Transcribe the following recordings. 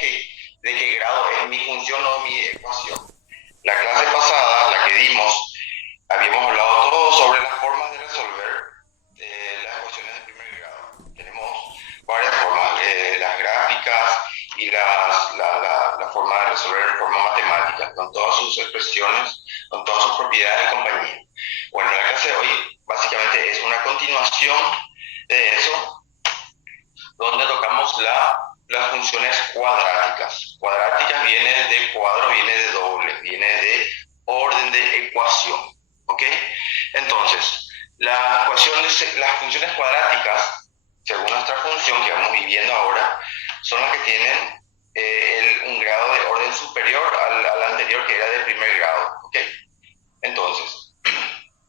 de qué grado es mi función o mi ecuación. La clase pasada, la que dimos, habíamos hablado todo sobre las formas de resolver las ecuaciones de primer grado. Tenemos varias formas, las gráficas y la forma de resolver en forma matemática, con todas sus expresiones, con todas sus propiedades y compañía. Bueno, la clase de hoy básicamente es una continuación de eso, donde tocamos las funciones cuadráticas. Cuadráticas viene de cuadro, viene de doble, viene de orden de ecuación. ¿Ok? Entonces, las funciones cuadráticas, según nuestra función que vamos viviendo ahora, son las que tienen un grado de orden superior al anterior, que era de primer grado. ¿Ok? Entonces,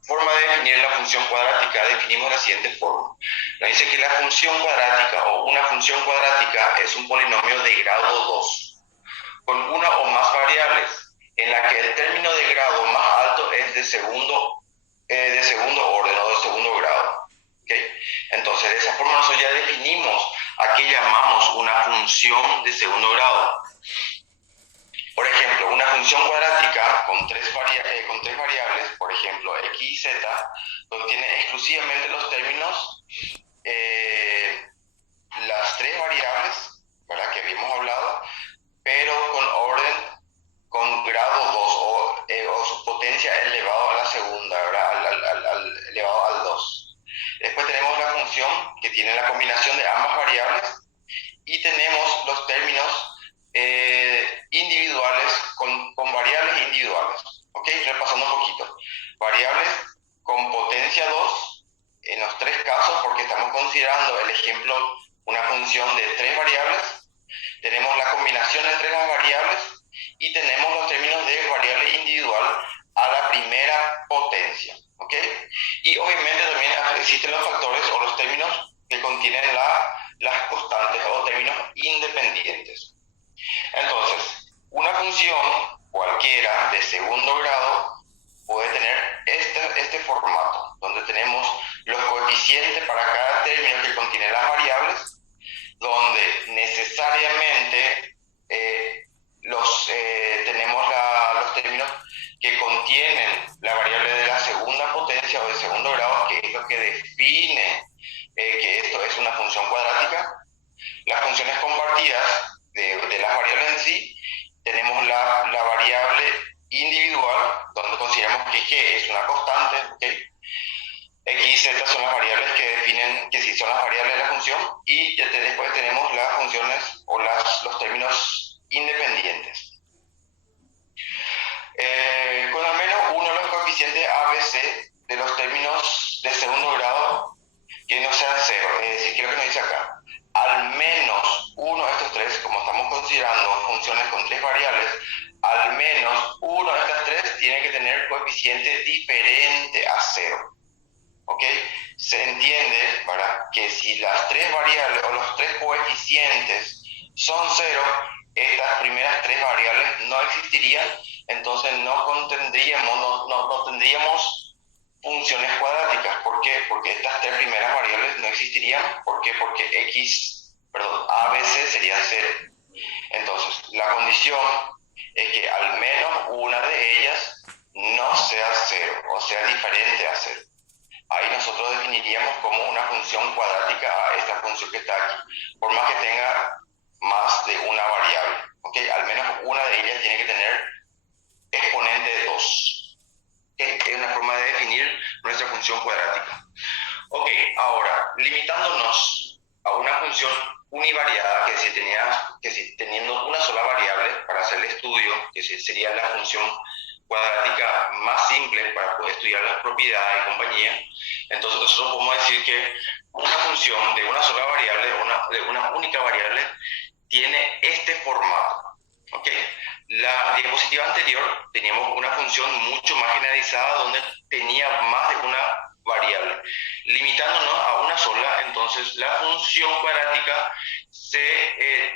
forma de definir la función cuadrática, definimos la siguiente forma. Nos dice que la función cuadrática o una función cuadrática es un polinomio de grado 2, con una o más variables, en la que el término de grado más alto es de segundo orden o de segundo grado. ¿Okay? Entonces, de esa forma nosotros ya definimos a qué llamamos una función de segundo grado. Por ejemplo, una función cuadrática con tres variables, por ejemplo, x y z, contiene exclusivamente los términos, las tres variables, ¿verdad?, que habíamos hablado, pero con orden, con grado 2 o su potencia elevado a la segunda, ¿verdad?, elevado al 2. Después tenemos la función que tiene la combinación de ambas variables y tenemos los términos individuales con variables individuales. ¿Ok? Repasando un poquito. Variables con potencia 2 en los tres casos, porque estamos considerando el ejemplo una función de tres variables. Tenemos la combinación entre las variables y tenemos los términos de variable individual a la primera potencia. ¿Ok? Y obviamente también existen los factores o los términos que contienen las constantes o términos independientes. Entonces, una función cualquiera de segundo grado puede tener este formato, donde tenemos los coeficientes para cada término que contiene las variables, donde necesariamente tenemos los términos que contienen la variable de la segunda potencia o de segundo grado, que es lo que define que esto es una función cuadrática. Las funciones compartidas de las variables en sí, tenemos la variable individual, donde consideramos que g es una constante, ¿okay? X y z son las variables que definen que sí son las variables de la función, y después tenemos las funciones o los términos independientes. Con al menos uno de los coeficientes a, b, c de los términos de segundo grado que no sean cero, es decir, ¿qué es lo que nos dice acá? Al menos uno de estos tres, como estamos considerando funciones con tres variables, al menos uno de estas tres tiene que tener coeficiente diferente a cero. ¿Ok? Se entiende, ¿verdad?, que si las tres variables o los tres coeficientes son cero, estas primeras tres variables no existirían, entonces no tendríamos funciones cuadráticas. ¿Por qué? Porque estas tres primeras variables no existirían. ¿Por qué? Porque a, b, c serían cero. Entonces, la condición es que al menos una de ellas no sea cero, o sea diferente a cero. Ahí nosotros definiríamos como una función cuadrática a esta función que está aquí, por más que tenga más de una variable. ¿Ok? Al menos una de ellas tiene que tener exponente de 2. ¿Okay? Es una forma de definir nuestra función cuadrática. Ok, ahora, limitándonos a una función univariada, que si teniendo una sola variable para hacer el estudio, que sería la función cuadrática más simple para poder estudiar las propiedades y compañía, entonces nosotros podemos decir que una función de una sola variable, de una única variable, tiene este formato. ¿Ok? La diapositiva anterior teníamos una función mucho más generalizada donde tenía más de una variable. Limitándonos a una sola, entonces la función cuadrática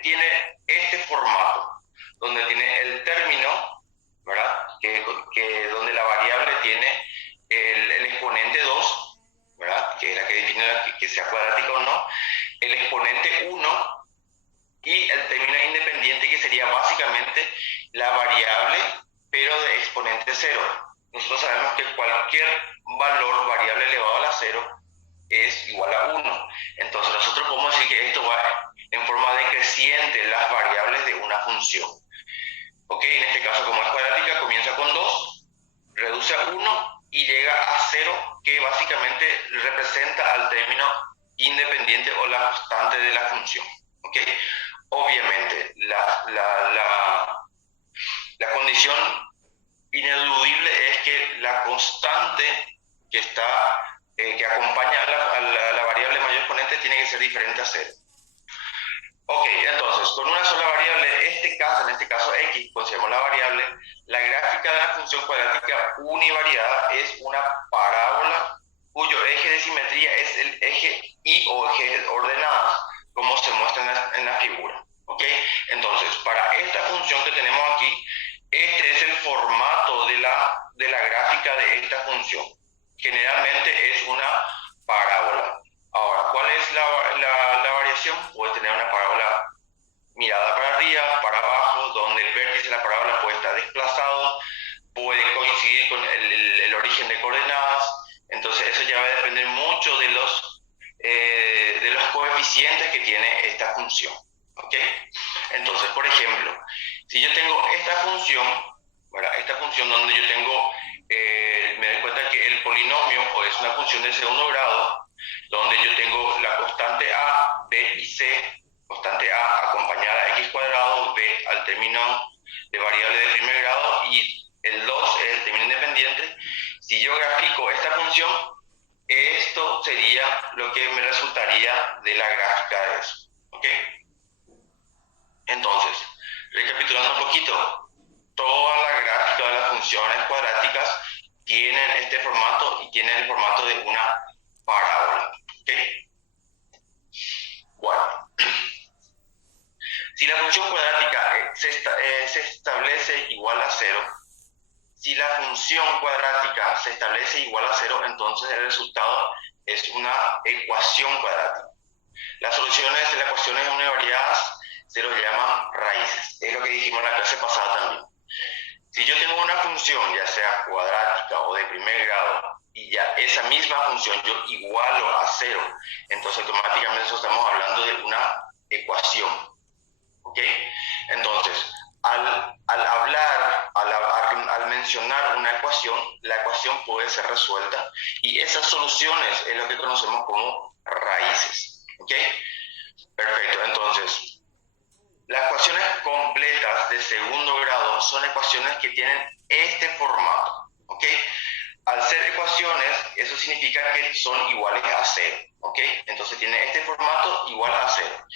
tiene este formato, donde tiene el término, ¿verdad?, donde la variable tiene el exponente 2, ¿verdad?, que es la que define que sea cuadrática o no, el exponente 1 y el término independiente, que sería básicamente la variable, pero de exponente cero. Nosotros sabemos que cualquier valor variable elevado a la cero es igual a 1. Entonces nosotros podemos decir que esto va en forma decreciente las variables de una función. Ok, en este caso, como es cuadrática, comienza con 2, reduce a 1 y llega a 0, que básicamente representa al término independiente o la constante de la función. ¿Ok? Obviamente, la condición ineludible es que la constante que que acompaña a la variable mayor exponente tiene que ser diferente a 0. Ok, entonces, con una sola variable, en este caso x, consideramos la variable, la gráfica de la función cuadrática univariada es una parábola cuyo eje de simetría es el eje y o eje de ordenadas, como se muestra en la figura. ¿Ok? Entonces, para esta función que tenemos aquí, este es el formato de la gráfica de esta función. Generalmente es una parábola. Ahora, ¿cuál es la variación? Puede tener una parábola mirada para arriba, para abajo, donde el vértice de la parábola puede estar desplazado, puede coincidir con el origen de coordenadas. Entonces eso ya va a depender mucho de los coeficientes que tiene esta función. ¿Ok? Entonces, por ejemplo, si yo tengo esta función, ¿verdad? Esta función donde yo tengo, me doy cuenta que el polinomio o es una función de segundo grado, donde yo tengo la constante a, b y c, constante a acompañada a x cuadrado, b al término de variable de primer grado y el 2 es el término independiente. Si yo grafico esta función, esto sería lo que me resultaría de la gráfica de eso. ¿Ok? Entonces, recapitulando un poquito, toda la gráfica de las funciones cuadráticas tienen este formato y tienen el formato de una parábola. ¿Ok? Bueno, si la función cuadrática se establece igual a 0, si la función cuadrática se establece igual a 0, entonces el resultado es una ecuación cuadrática. Las soluciones de las ecuaciones univariadas se lo llaman raíces. Es lo que dijimos en la clase pasada también. Si yo tengo una función, ya sea cuadrática o de primer grado, y ya esa misma función yo igualo a 0, entonces automáticamente estamos hablando de una ecuación. ¿Ok? Entonces, al mencionar una ecuación, la ecuación puede ser resuelta y esas soluciones es lo que conocemos como raíces. ¿Ok? Perfecto, entonces, las ecuaciones completas de segundo grado son ecuaciones que tienen este formato. ¿Ok? Al ser ecuaciones, eso significa que son iguales a 0. ¿Ok? Entonces tiene este formato igual a 0.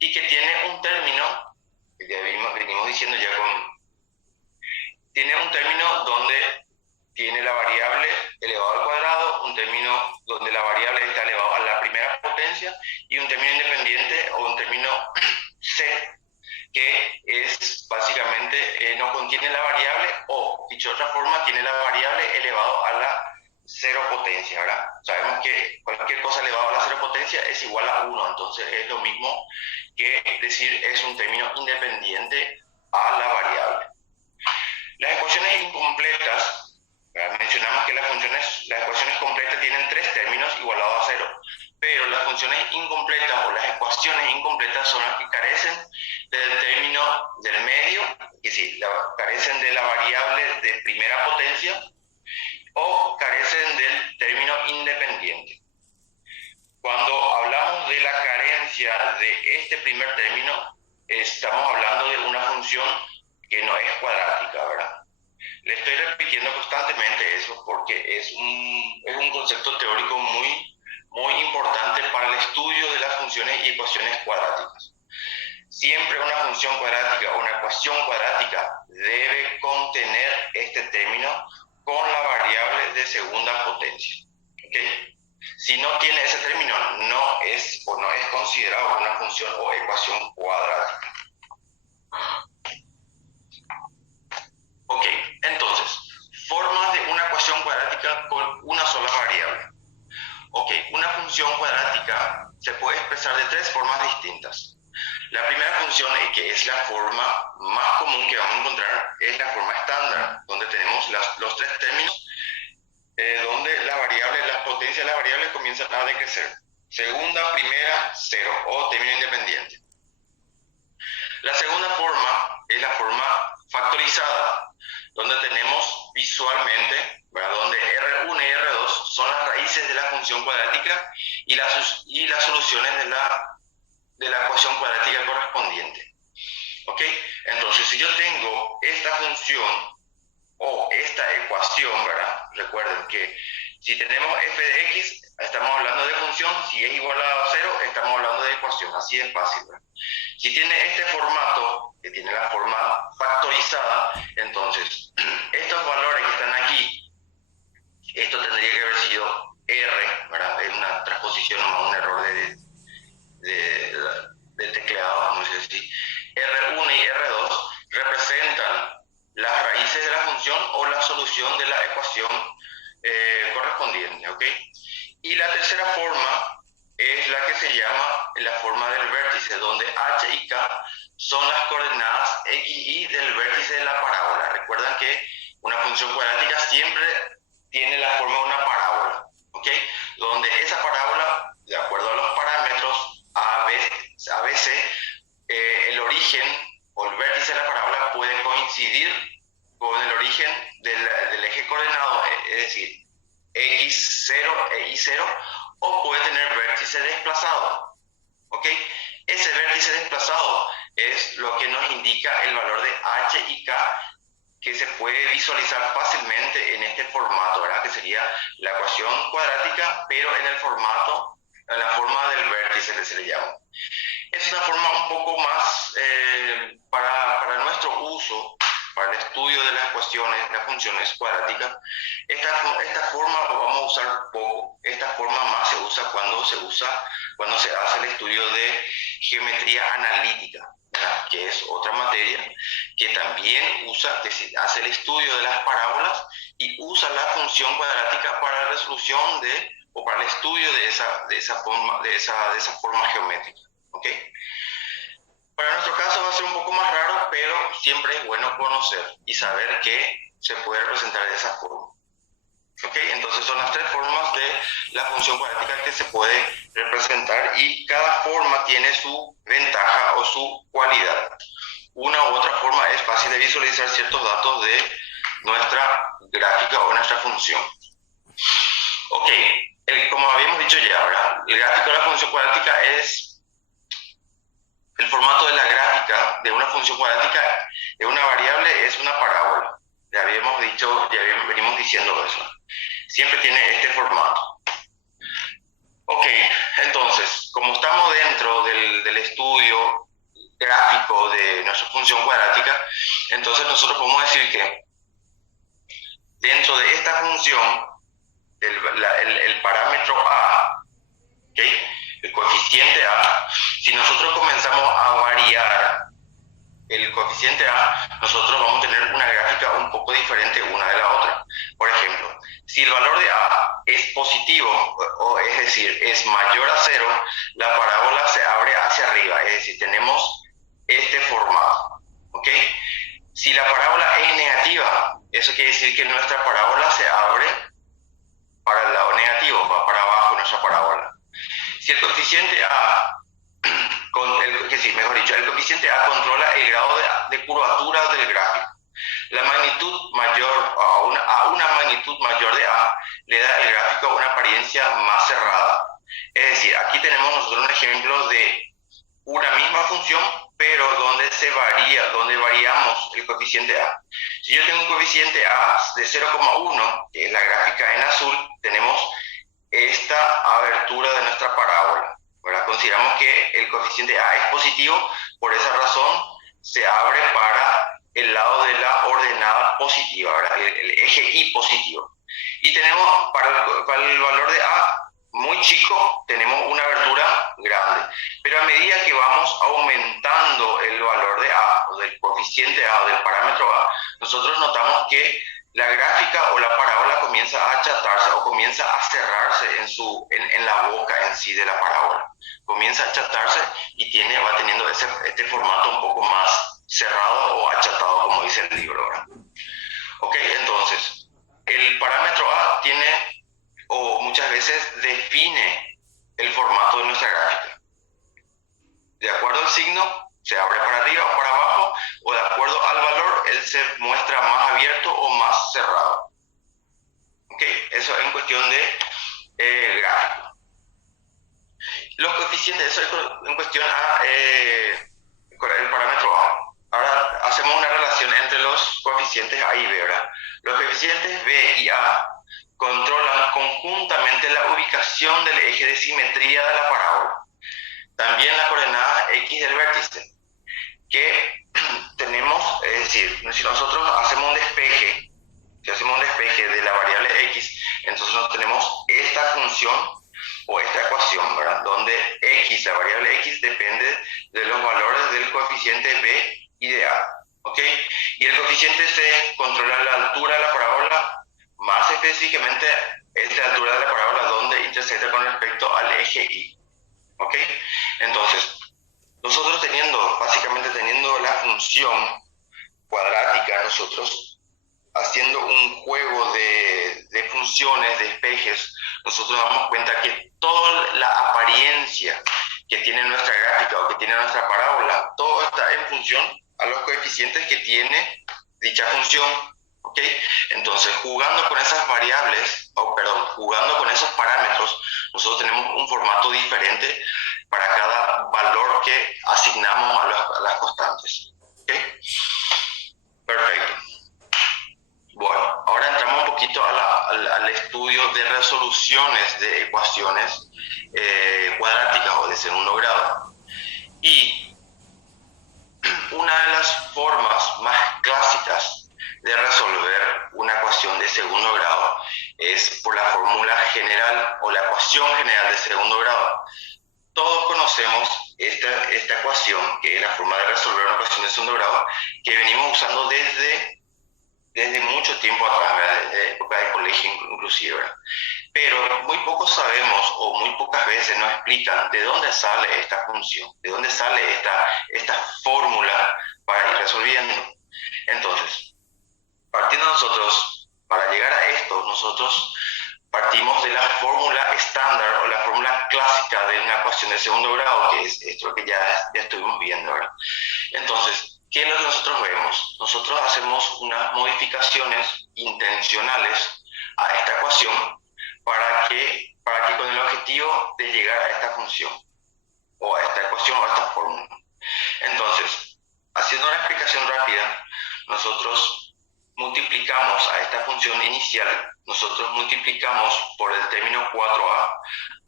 Y que tiene un término, que ya venimos diciendo ya tiene un término donde tiene la variable elevado al cuadrado, un término donde la variable está elevado a la primera potencia y un término independiente o un término c, que es básicamente no contiene la variable o, dicho de otra forma, tiene la variable elevado a la cero potencia, ¿verdad? Sabemos que cualquier cosa elevado a la cero potencia es igual a 1, entonces es lo mismo que decir es un término independiente a la variable. Las ecuaciones incompletas, mencionamos que las ecuaciones completas tienen 3 términos igualados a 0, pero las funciones incompletas o las ecuaciones incompletas son las que carecen del término del medio, es decir, carecen de la variable de primera potencia o carecen del término independiente. Cuando hablamos de la carencia de este primer término, estamos hablando de una función que no es cuadrática, ¿verdad? Le estoy repitiendo constantemente eso porque es un concepto teórico muy importante para el estudio de las funciones y ecuaciones cuadráticas. Siempre una función cuadrática o una ecuación cuadrática debe contener este término con la variable de segunda potencia. ¿Okay? Si no tiene ese término, no es considerado una función o ecuación cuadrática. Ok, entonces, formas de una ecuación cuadrática con una sola variable. Ok, una función cuadrática se puede expresar de 3 formas distintas. La primera función, que es la forma más común que vamos a encontrar es la forma estándar, donde tenemos los tres términos, donde las potencias de las variables comienzan a decrecer. Segunda, primera, cero, o término independiente. La segunda forma es la forma factorizada, donde tenemos visualmente, ¿verdad?, donde R1 y R2 son las raíces de la función cuadrática y las soluciones de la ecuación cuadrática correspondiente. ¿Ok? Entonces, si yo tengo esta función o esta ecuación, ¿verdad? Recuerden que si tenemos f de x, estamos hablando de función. Si es igual a 0, estamos hablando de ecuación. Así es fácil, ¿verdad? Si tiene este formato, que tiene la forma factorizada, entonces estos valores que están aquí, esto tendría que haber sido R, ¿verdad? Es una transposición, no un error del tecleado, no sé si R1 y R2 representan las raíces de la función o la solución de la ecuación correspondiente, ¿ok? Y la tercera forma es la que se llama la forma del vértice, donde h y k son las coordenadas x y del vértice de la parábola. Recuerdan que una función cuadrática siempre tiene la forma de una parábola, ¿ok? Donde esa parábola, de acuerdo a los parámetros ABC, el origen o el vértice de la parábola puede coincidir con el origen del eje coordenado, es decir, x0 e y0, o puede tener vértice desplazado, ¿ok? Ese vértice desplazado es lo que nos indica el valor de h y k, que se puede visualizar fácilmente en este formato, ¿verdad? Que sería la ecuación cuadrática, pero en la forma del vértice que se le llama. Es una forma un poco más para nuestro uso, para el estudio de las ecuaciones, las funciones cuadráticas. Esta forma la vamos a usar poco. Esta forma más se usa cuando se hace el estudio de geometría analítica, ¿verdad?, que es otra materia que también hace el estudio de las parábolas y usa la función cuadrática para la resolución o para el estudio de esa forma geométrica, ¿ok? Para nuestro caso va a ser un poco más raro, pero siempre es bueno conocer y saber que se puede representar de esa forma. ¿Ok? Entonces son las tres formas de la función cuadrática que se puede representar, y cada forma tiene su ventaja o su cualidad. Una u otra forma es fácil de visualizar ciertos datos de nuestra gráfica o nuestra función. Ok, como habíamos dicho ya, ¿verdad?, el gráfico de la función cuadrática es el formato de la gráfica de una función cuadrática de una variable, es una parábola. Ya venimos diciendo eso. Siempre tiene este formato. Ok, entonces, como estamos dentro del estudio gráfico de nuestra función cuadrática, entonces nosotros podemos decir que dentro de esta función, el parámetro a, ¿okay?, el coeficiente a, si nosotros comenzamos a variar el coeficiente a, nosotros vamos a tener una gráfica un poco diferente una de la otra. Por ejemplo, si el valor de a es positivo, o es decir, es mayor a 0, la parábola se abre hacia arriba, es decir, tenemos este formato, ¿ok? Si la parábola es negativa, eso quiere decir que nuestra parábola se abre para el lado negativo, va para abajo nuestra parábola. Si el coeficiente a, el coeficiente a controla el grado de curvatura del gráfico. La magnitud mayor, a una magnitud mayor de a, le da al gráfico una apariencia más cerrada. Es decir, aquí tenemos nosotros un ejemplo de una misma función, pero donde variamos el coeficiente a. Si yo tengo un coeficiente a de 0,1, que es la gráfica en azul, tenemos esta abertura de nuestra parábola, ¿verdad? Consideramos que el coeficiente a es positivo, por esa razón se abre para el lado de la ordenada positiva, ¿verdad?, el eje y positivo. Y tenemos para el valor de a muy chico, tenemos una abertura grande, pero a medida que vamos aumentando el valor de a, o del coeficiente a, o del parámetro a, nosotros notamos que la gráfica o la parábola comienza a achatarse o comienza a cerrarse en la boca en sí de la parábola. Comienza a achatarse y va teniendo este formato un poco más cerrado o achatado, como dice el libro, ¿verdad? Ok, entonces, el parámetro A tiene, o muchas veces define el formato de nuestra gráfica. De acuerdo al signo, se abre para arriba o para abajo, o de acuerdo al valor, él se muestra más abierto o más cerrado. Ok, eso es en cuestión de gráfico. Los coeficientes, eso es en cuestión a el parámetro A. Ahora hacemos una relación entre los coeficientes A y B, ¿verdad? Los coeficientes B y A controlan conjuntamente la ubicación del eje de simetría de la parábola. También la coordenada X del vértice, que tenemos, es decir, si nosotros hacemos un despeje, si hacemos un despeje de la variable X, entonces nosotros tenemos esta función o esta ecuación, ¿verdad? Donde X, la variable X, depende de los valores del coeficiente B y de A, ¿ok? Y el coeficiente C controla la altura de la parábola, más específicamente esta altura de la parábola donde intersecta con respecto al eje Y, ¿ok? Entonces, nosotros básicamente teniendo la función cuadrática, nosotros haciendo un juego de funciones, de espejes, nosotros nos damos cuenta que toda la apariencia que tiene nuestra gráfica o que tiene nuestra parábola, todo está en función a los coeficientes que tiene dicha función, ¿ok? Entonces, jugando con esas variables, jugando con esos parámetros, nosotros tenemos un formato diferente para cada valor que asignamos a las constantes, ¿ok? Perfecto. Bueno, ahora entramos un poquito al estudio de resoluciones de ecuaciones cuadráticas o de segundo grado. Y una de las formas más clásicas de resolver una ecuación de segundo grado es por la fórmula general o la ecuación general de segundo grado. Todos conocemos esta ecuación, que es la forma de resolver una ecuación de segundo grado, que venimos usando desde mucho tiempo atrás, ¿verdad? Desde época de colegio inclusive, ¿verdad? Pero muy pocos sabemos o muy pocas veces nos explican de dónde sale esta función, de dónde sale esta fórmula para ir resolviendo. Entonces, partiendo nosotros, para llegar a esto, nosotros partimos de la fórmula estándar o la fórmula clásica de una ecuación de segundo grado, que es esto que ya estuvimos viendo, ¿verdad? Entonces, ¿qué es lo que nosotros vemos? Nosotros hacemos unas modificaciones intencionales a esta ecuación para que con el objetivo de llegar a esta función, o a esta ecuación, o a esta fórmula. Entonces, haciendo una explicación rápida, nosotros multiplicamos a esta función inicial, nosotros multiplicamos por el término 4a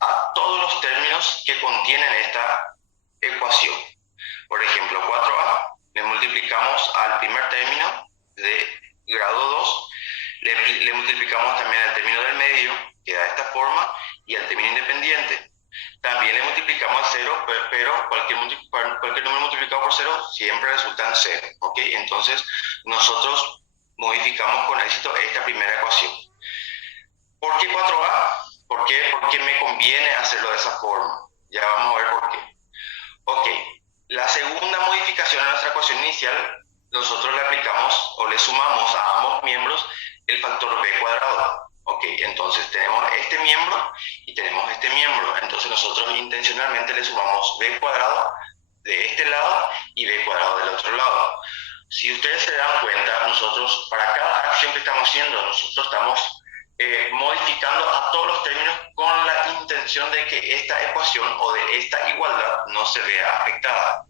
a todos los términos que contienen esta ecuación. Por ejemplo, 4a le multiplicamos al primer término de grado 2, le multiplicamos también al término del medio, que da esta forma, y al término independiente. También le multiplicamos a 0, pero cualquier número multiplicado por 0 siempre resulta en 0, ¿ok? Entonces, nosotros modificamos con éxito esta primera ecuación. ¿Por qué 4a? ¿Por qué? Porque me conviene hacerlo de esa forma. Ya vamos a ver por qué. Ok, la segunda modificación a nuestra ecuación inicial, nosotros le aplicamos o le sumamos a ambos miembros el factor b cuadrado. Ok, entonces tenemos este miembro y tenemos este miembro. Entonces nosotros intencionalmente le sumamos b cuadrado de este lado y b cuadrado del otro lado. Si ustedes se dan cuenta, nosotros para cada acción que estamos haciendo, nosotros estamos modificando a todos los términos con la intención de que esta ecuación o de esta igualdad no se vea afectada.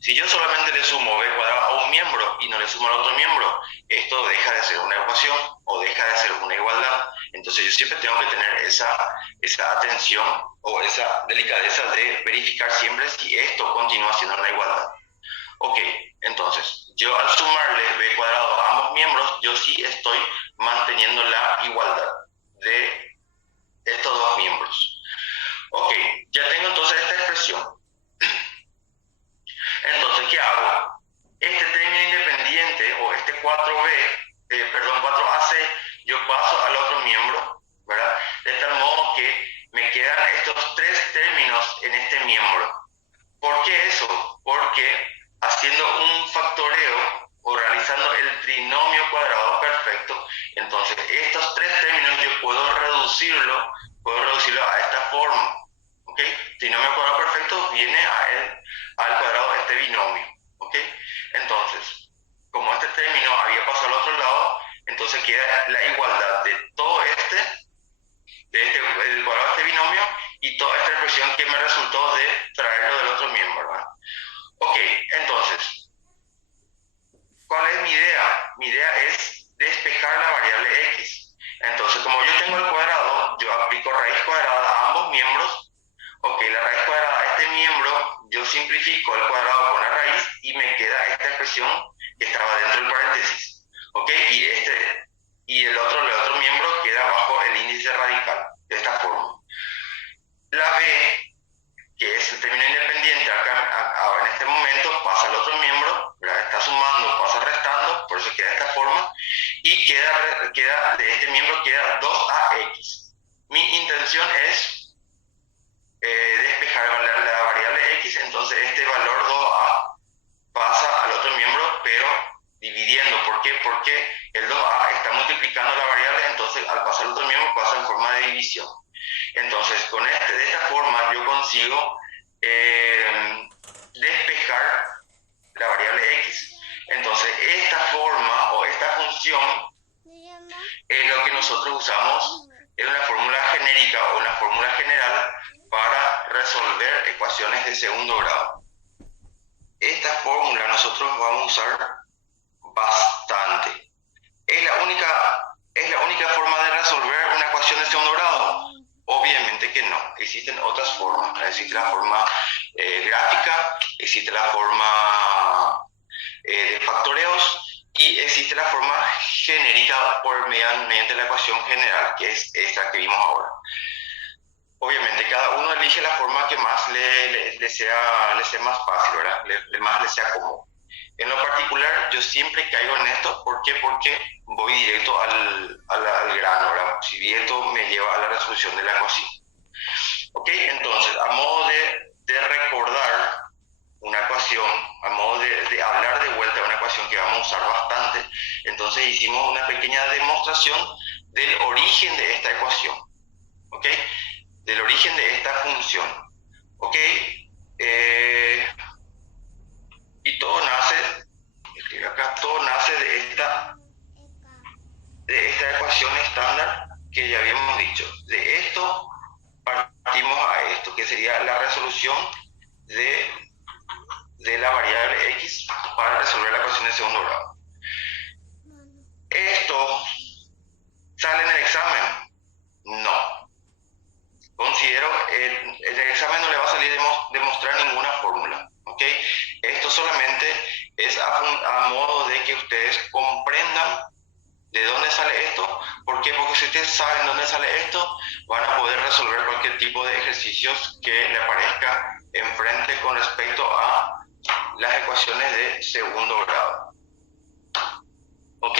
Si yo solamente le sumo b cuadrado a un miembro y no le sumo al otro miembro, esto deja de ser una ecuación o deja de ser una igualdad. Entonces yo siempre tengo que tener esa atención o esa delicadeza de verificar siempre si esto continúa siendo una igualdad. Ok, entonces yo al sumarle b cuadrado a ambos miembros, yo sí estoy manteniendo la igualdad de estos dos miembros. Ok, ya tengo entonces esta expresión. Entonces, ¿qué hago? Este término independiente o este 4ac que estaba dentro del paréntesis. ¿Ok? Y el otro miembro queda bajo el índice radical, de esta forma. La B, que es el término independiente, acá, en este momento pasa al otro miembro, ¿verdad? Está sumando, pasa restando, por eso queda de esta forma, y queda de este miembro queda 2ax. Mi intención es despejar la variable x, entonces este valor 2a pasa al otro miembro, pero dividiendo. ¿Por qué? Porque el 2a está multiplicando la variable, entonces al pasar al otro miembro pasa en forma de división. Entonces, de esta forma yo consigo despejar la variable x. Entonces, esta forma o esta función es lo que nosotros usamos en una fórmula genérica o una fórmula general para resolver ecuaciones de segundo grado. Esta fórmula nosotros vamos a usar bastante. ¿Es la única forma de resolver una ecuación de segundo grado? Obviamente que no. Existen otras formas. Existe la forma gráfica, existe la forma de factoreos y existe la forma genérica mediante la ecuación general, que es esta que vimos ahora. Obviamente cada uno elige la forma que más le sea más fácil, ¿verdad? Más le sea cómodo. En lo particular, yo siempre caigo en esto. ¿Por qué? Porque voy directo al grano, ¿verdad? Si directo me lleva a la resolución de la ecuación. ¿Ok? Entonces, a modo de recordar una ecuación, a modo de hablar de vuelta de una ecuación que vamos a usar bastante, entonces hicimos una pequeña demostración del origen de esta ecuación. ¿Ok? Del origen de esta función. ¿Ok? Y todo nace, escribe acá, todo nace de esta ecuación estándar que ya habíamos dicho. De esto partimos a esto, que sería la resolución de la variable x para resolver la ecuación de segundo grado. ¿Esto sale en el examen? No. Considero el examen no le va a salir demostrar ninguna fórmula. ¿Ok? Esto solamente es a modo de que ustedes comprendan de dónde sale esto. ¿Por qué? Porque si ustedes saben dónde sale esto, van a poder resolver cualquier tipo de ejercicios que le aparezca enfrente con respecto a las ecuaciones de segundo grado. ¿Ok?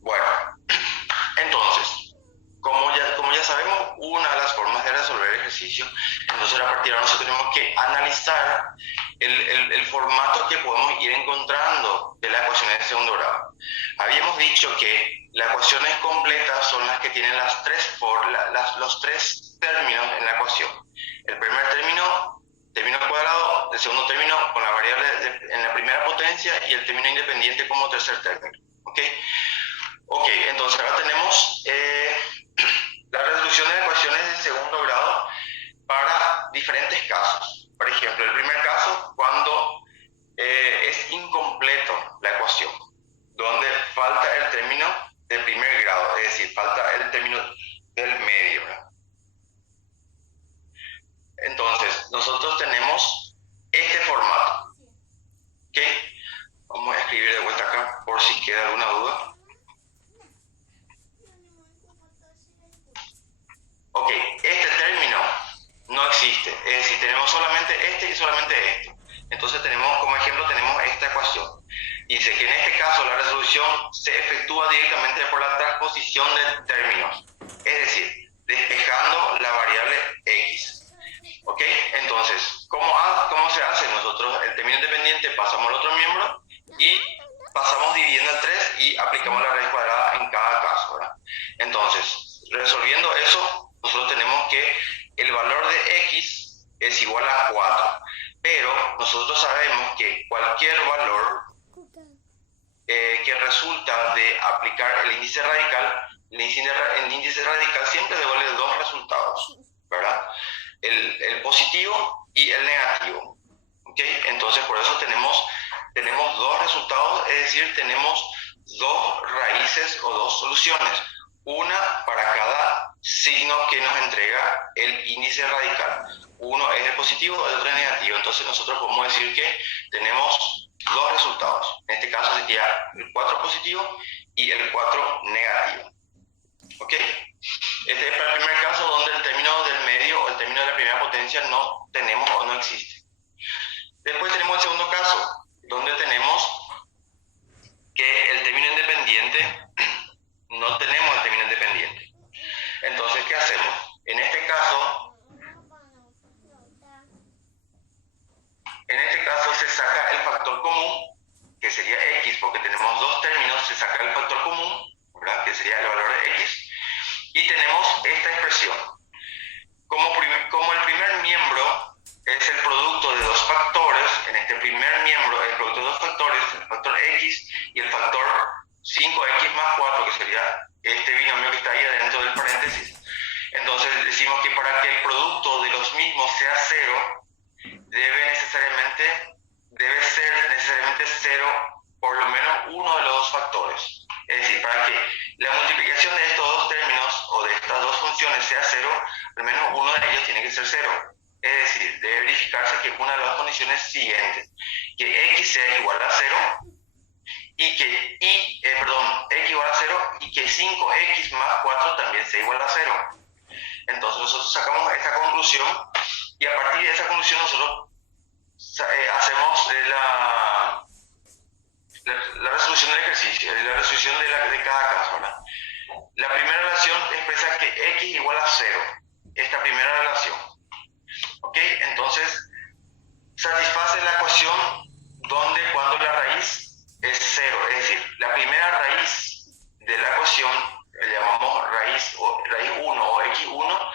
Bueno, entonces, como ya sabemos una de las formas de resolver ejercicios, entonces a partir de ahora nosotros tenemos que analizar el formato que podemos ir encontrando de las ecuaciones de segundo grado. Habíamos dicho que las ecuaciones completas son las que tienen los tres términos en la ecuación. El primer término cuadrado, el segundo término con la variable en la primera potencia y el término independiente como tercer término. ¿Ok? Entonces ahora tenemos la resolución de ecuaciones de segundo grado para diferentes casos. Por ejemplo, el primer caso, cuando es incompleto la ecuación, donde falta el término del primer grado, es decir, falta el término del medio, ¿verdad? Entonces, nosotros tenemos este formato. ¿Ok? Vamos a escribir de vuelta acá por si queda alguna duda. Ok, este término no existe, es decir, tenemos solamente este y solamente esto. Entonces como ejemplo tenemos esta ecuación. Dice que en este caso la resolución se efectúa directamente por la transposición de términos, es decir, despejando la variable x. ¿Ok? Entonces, ¿cómo se hace? Nosotros el término independiente pasamos al otro miembro y pasamos dividiendo el 3 y aplicamos la raíz cuadrada en cada caso, ¿verdad? Entonces, resolviendo eso, nosotros tenemos que el valor de x es igual a 4, pero nosotros sabemos que cualquier valor que resulta de aplicar el índice radical, el índice radical siempre devuelve dos resultados, ¿verdad? El positivo y el negativo. ¿Ok? Entonces por eso tenemos dos resultados, es decir, tenemos dos raíces o dos soluciones, una para cada signo que nos entrega el índice radical. Uno es el positivo, el otro es el negativo. Entonces nosotros podemos decir que tenemos dos resultados. En este caso positivo y el 4 negativo. ¿Ok? Este es para el primer caso donde el término del medio o el término de la primera potencia no tenemos o no existe. Después tenemos el segundo caso, donde tenemos que el término independiente, no tenemos el término independiente. Entonces, ¿qué hacemos? En este caso se saca el factor común, que sería x, porque tenemos dos términos, se saca el factor común, ¿verdad? Que sería el valor de x, y tenemos esta expresión. Como el primer miembro es el producto de dos factores, en este primer miembro el producto de dos factores, el factor x y el factor 5x más 4, que sería este binomio que está ahí adentro del paréntesis. Entonces decimos que para que el producto de los mismos sea cero, debe ser necesariamente cero por lo menos uno de los dos factores. Es decir, para que la multiplicación de estos dos términos o de estas dos funciones sea cero, al menos uno de ellos tiene que ser cero. Es decir, debe verificarse que una de las condiciones siguientes, que x sea igual a 0 y que x igual a 0 y que 5x más 4 también sea igual a 0. Entonces nosotros sacamos esta conclusión y a partir de esa conclusión nosotros hacemos la resolución del ejercicio, la resolución de cada caso, ¿verdad? La primera relación expresa que x igual a 0, esta primera relación. ¿Ok? Entonces, satisface la ecuación donde cuando la raíz es 0, es decir, la primera raíz de la ecuación, le llamamos raíz 1 o x1,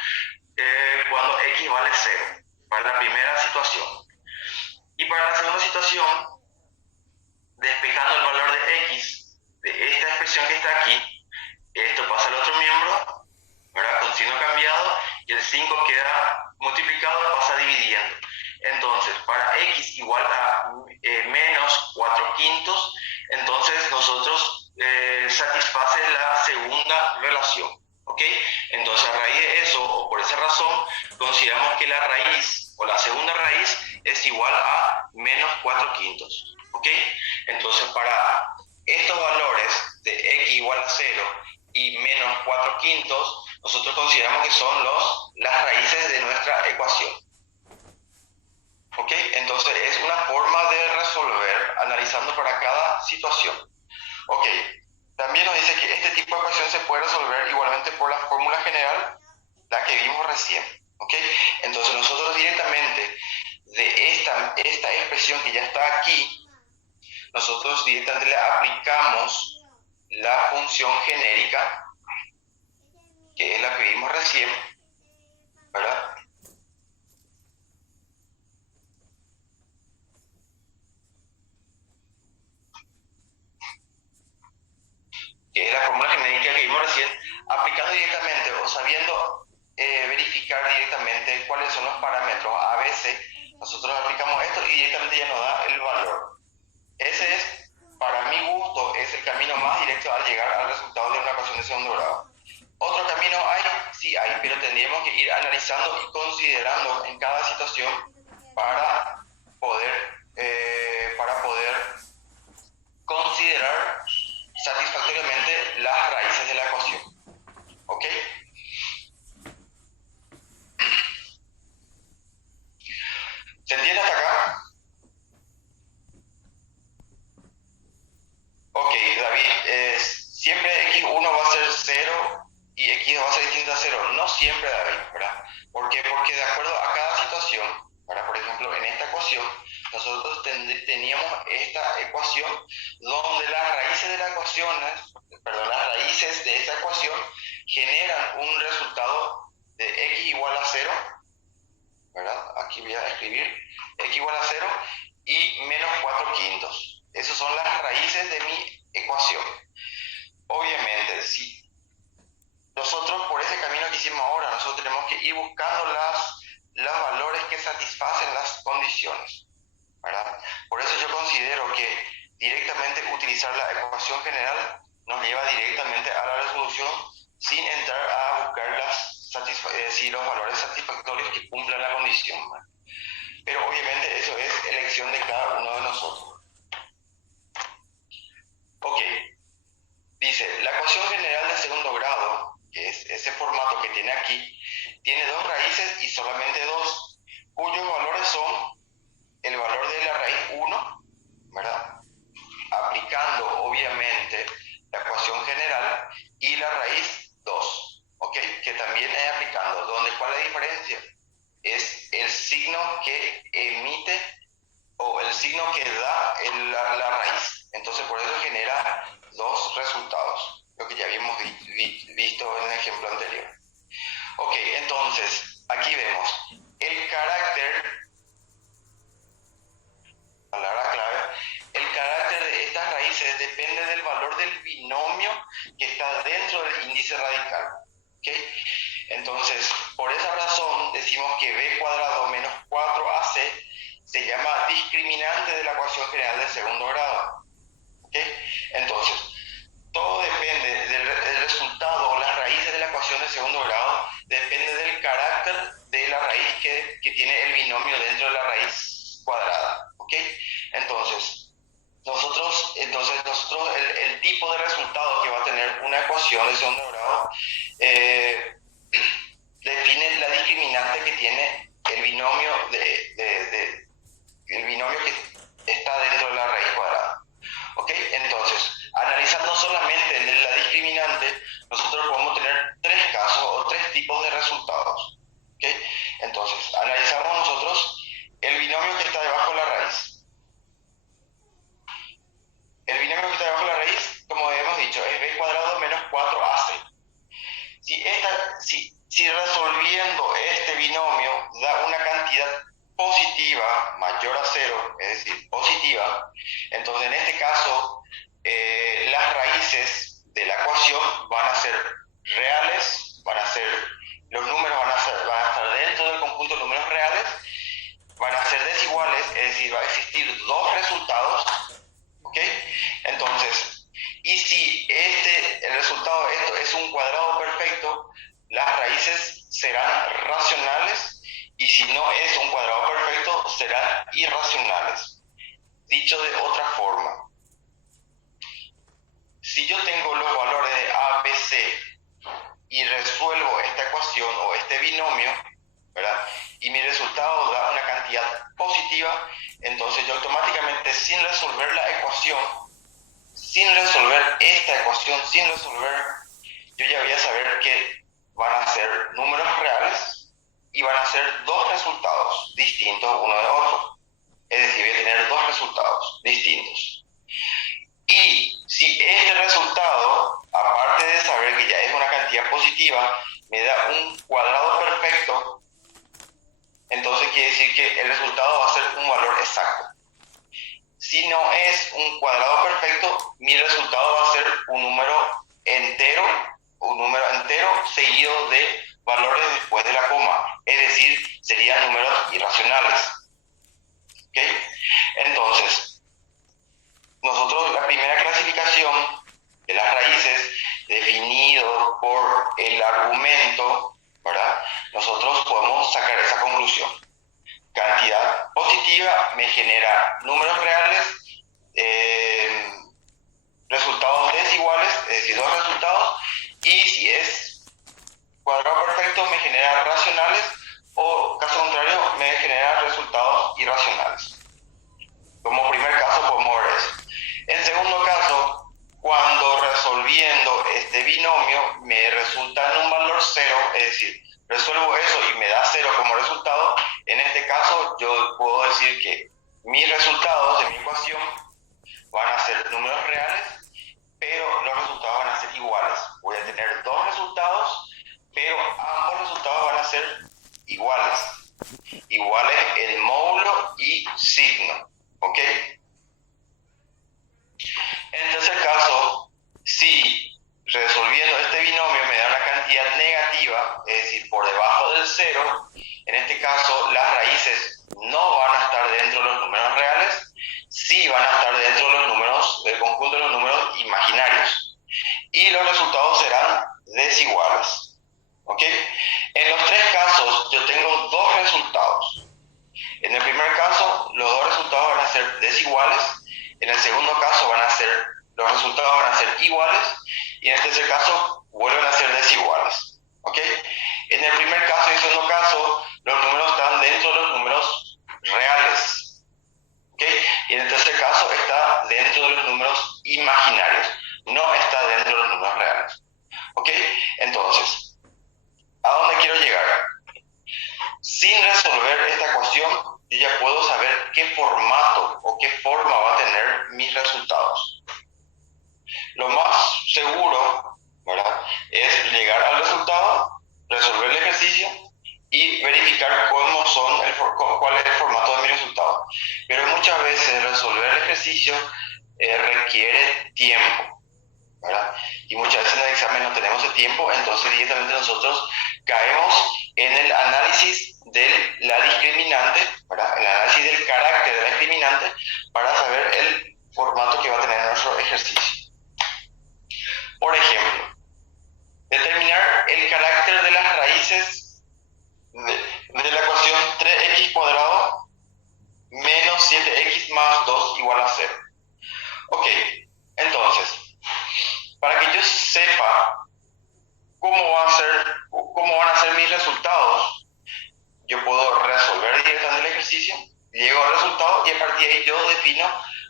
cuando x vale 0, para la primera situación. Y para la segunda situación, despejando el valor de x de esta expresión que está aquí, esto pasa al otro miembro, ¿verdad? Con signo cambiado, y el 5 queda multiplicado, pasa dividiendo. Entonces, para x igual a menos 4 quintos, entonces nosotros satisface la segunda relación. ¿Ok? Entonces, a raíz de eso, o por esa razón, consideramos que la raíz, o la segunda raíz, es igual a menos 4 quintos. ¿Ok? Entonces, para estos valores de x igual a 0 y menos 4 quintos, nosotros consideramos que son las raíces de nuestra ecuación. ¿Ok? Entonces, es una forma de resolver analizando para cada situación. ¿Ok? También nos dice que este tipo de ecuación se puede resolver igualmente por la fórmula general, la que vimos recién. ¿Ok? Entonces nosotros directamente de esta expresión que ya está aquí, nosotros directamente le aplicamos la función genérica, que es la que vimos recién, ¿verdad? Que es la fórmula genérica que vimos recién, aplicando directamente o sabiendo verificar directamente cuáles son los parámetros A, B, C, nosotros aplicamos esto y directamente ya nos da el valor. Ese es, para mi gusto, es el camino más directo al llegar al resultado de una ecuación de segundo grado. ¿Otro camino hay? Sí hay, pero tendríamos que ir analizando y considerando en cada situación para poder considerar satisfactoriamente las raíces de la ecuación. ¿Ok? ¿Se entiende hasta acá? Ok, David, siempre x1 va a ser 0 y x2 va a ser distinto a 0. No siempre, David, ¿verdad? ¿Por qué? Porque de acuerdo a cada situación, ¿verdad? Por ejemplo, en esta ecuación, nosotros teníamos esta ecuación donde las raíces de las raíces de esta ecuación generan un resultado de x igual a 0, ¿verdad? Aquí voy a escribir x igual a 0 y menos 4 quintos. Esas son las raíces de mi ecuación. Obviamente, si nosotros por ese camino que hicimos ahora, nosotros tenemos que ir buscando los valores que satisfacen las condiciones, ¿verdad? Por eso yo considero que directamente utilizar la ecuación general nos lleva directamente a la resolución sin entrar a buscar los valores satisfactorios que cumplan la condición, ¿verdad? Pero obviamente eso es elección de cada uno de nosotros. Ok, obviamente, la ecuación general y la raíz 2, ¿ok? Que también es aplicando. ¿Cuál es la diferencia? Es el signo que emite o el signo que da la raíz. Entonces, por eso genera dos resultados, lo que ya habíamos visto en el ejemplo anterior. Ok, entonces, aquí vemos el carácter, palabra clave, el carácter de estas raíces depende del valor del binomio que está dentro del índice radical. ¿Okay? Entonces, por esa razón decimos que b cuadrado menos 4ac se llama discriminante de la ecuación general de segundo grado. ¿Okay? Entonces, todo depende del resultado o las raíces de la ecuación de segundo grado, depende del carácter de la raíz que tiene el binomio dentro de la raíz cuadrada. ¿Okay? Entonces, nosotros el tipo de resultado que va a tener una ecuación de segundo grado define la discriminante que tiene el binomio el binomio que está dentro de la raíz cuadrada. ¿Ok? Entonces, analizando solamente la discriminante, nosotros podemos tener tres casos o tres tipos de resultados. ¿Ok? Entonces, analizamos nosotros el binomio que está debajo de la raíz. El binomio que está debajo de la raíz, como hemos dicho, es b cuadrado menos 4ac. Si resolviendo este binomio da una cantidad positiva mayor a 0, es decir, positiva, entonces en este caso las raíces de la ecuación van a ser reales, los números van a estar dentro del conjunto de números reales, van a ser desiguales, es decir, va a existir dos resultados, ¿ok? Entonces, y si el resultado de esto es un cuadrado perfecto, las raíces serán racionales, y si no es un cuadrado perfecto, serán irracionales. Dicho de otra forma, si yo tengo los valores de a, b, c y resuelvo esta ecuación o este binomio, ¿verdad? Y mi resultado da una cantidad positiva, entonces yo automáticamente, sin resolver la ecuación, sin resolver esta ecuación, yo ya voy a saber que van a ser números reales y van a ser dos resultados distintos uno de otro. Es decir, voy a tener dos resultados distintos. Y si este resultado, aparte de saber que ya es una cantidad positiva, me da un cuadrado perfecto, entonces quiere decir que el resultado va a ser un valor exacto. Si no es un cuadrado perfecto, mi resultado va a ser un número entero seguido de valores después de la coma, es decir, serían números irracionales. ¿Okay? Entonces, nosotros la primera clasificación de las raíces, definido por el argumento, ¿verdad? Nosotros podemos sacar esa conclusión. Cantidad positiva me genera números reales, resultados desiguales, es decir, dos resultados, y si es cuadrado perfecto me genera racionales, o caso contrario me genera resultados irracionales. Como primer caso podemos ver eso. En segundo caso, cuando resolviendo este binomio me resulta en un valor 0, es decir, resuelvo eso y me da 0 como resultado, en este caso yo puedo decir que mis resultados de mi ecuación van a ser números reales, pero los resultados van a ser iguales. Voy a tener dos resultados, pero ambos resultados van a ser iguales en módulo y signo. ¿Ok? En tercer caso, si resolviendo este binomio me da una cantidad negativa, es decir, por debajo del 0, en este caso las raíces no van a estar dentro de los números reales, sí van a estar dentro de los números, del conjunto de los números imaginarios. Y los resultados serán desiguales. ¿Ok? En los tres casos yo tengo dos resultados. En el primer caso, los dos resultados van a ser desiguales. En el segundo caso, los resultados van a ser iguales. Y en el tercer caso, vuelven a ser desiguales. ¿Ok? En el primer caso y el segundo caso, los números están dentro de los números reales. ¿Ok? Y en el tercer caso, está dentro de los números imaginarios, no está dentro de los números reales. ¿Ok? Entonces, ¿a dónde quiero llegar? Sin resolver esta ecuación, yo ya puedo saber qué formato o qué forma va a tener mis resultados. Lo más seguro, ¿verdad?, es llegar al resultado, resolver el ejercicio y verificar cuál es el formato de mi resultado. Pero muchas veces resolver el ejercicio requiere tiempo, ¿verdad? Y muchas veces en el examen no tenemos el tiempo, entonces directamente nosotros caemos en el análisis de la discriminante, ¿verdad?, el análisis del carácter de la discriminante para saber el formato que va a tener nuestro ejercicio. Por ejemplo, determinar el carácter de las raíces de la ecuación 3x cuadrado menos 7x más 2 igual a 0. Ok, entonces, para que yo sepa cómo van a ser mis resultados, yo puedo resolver directamente el ejercicio, llego al resultado y a partir de ahí yo defino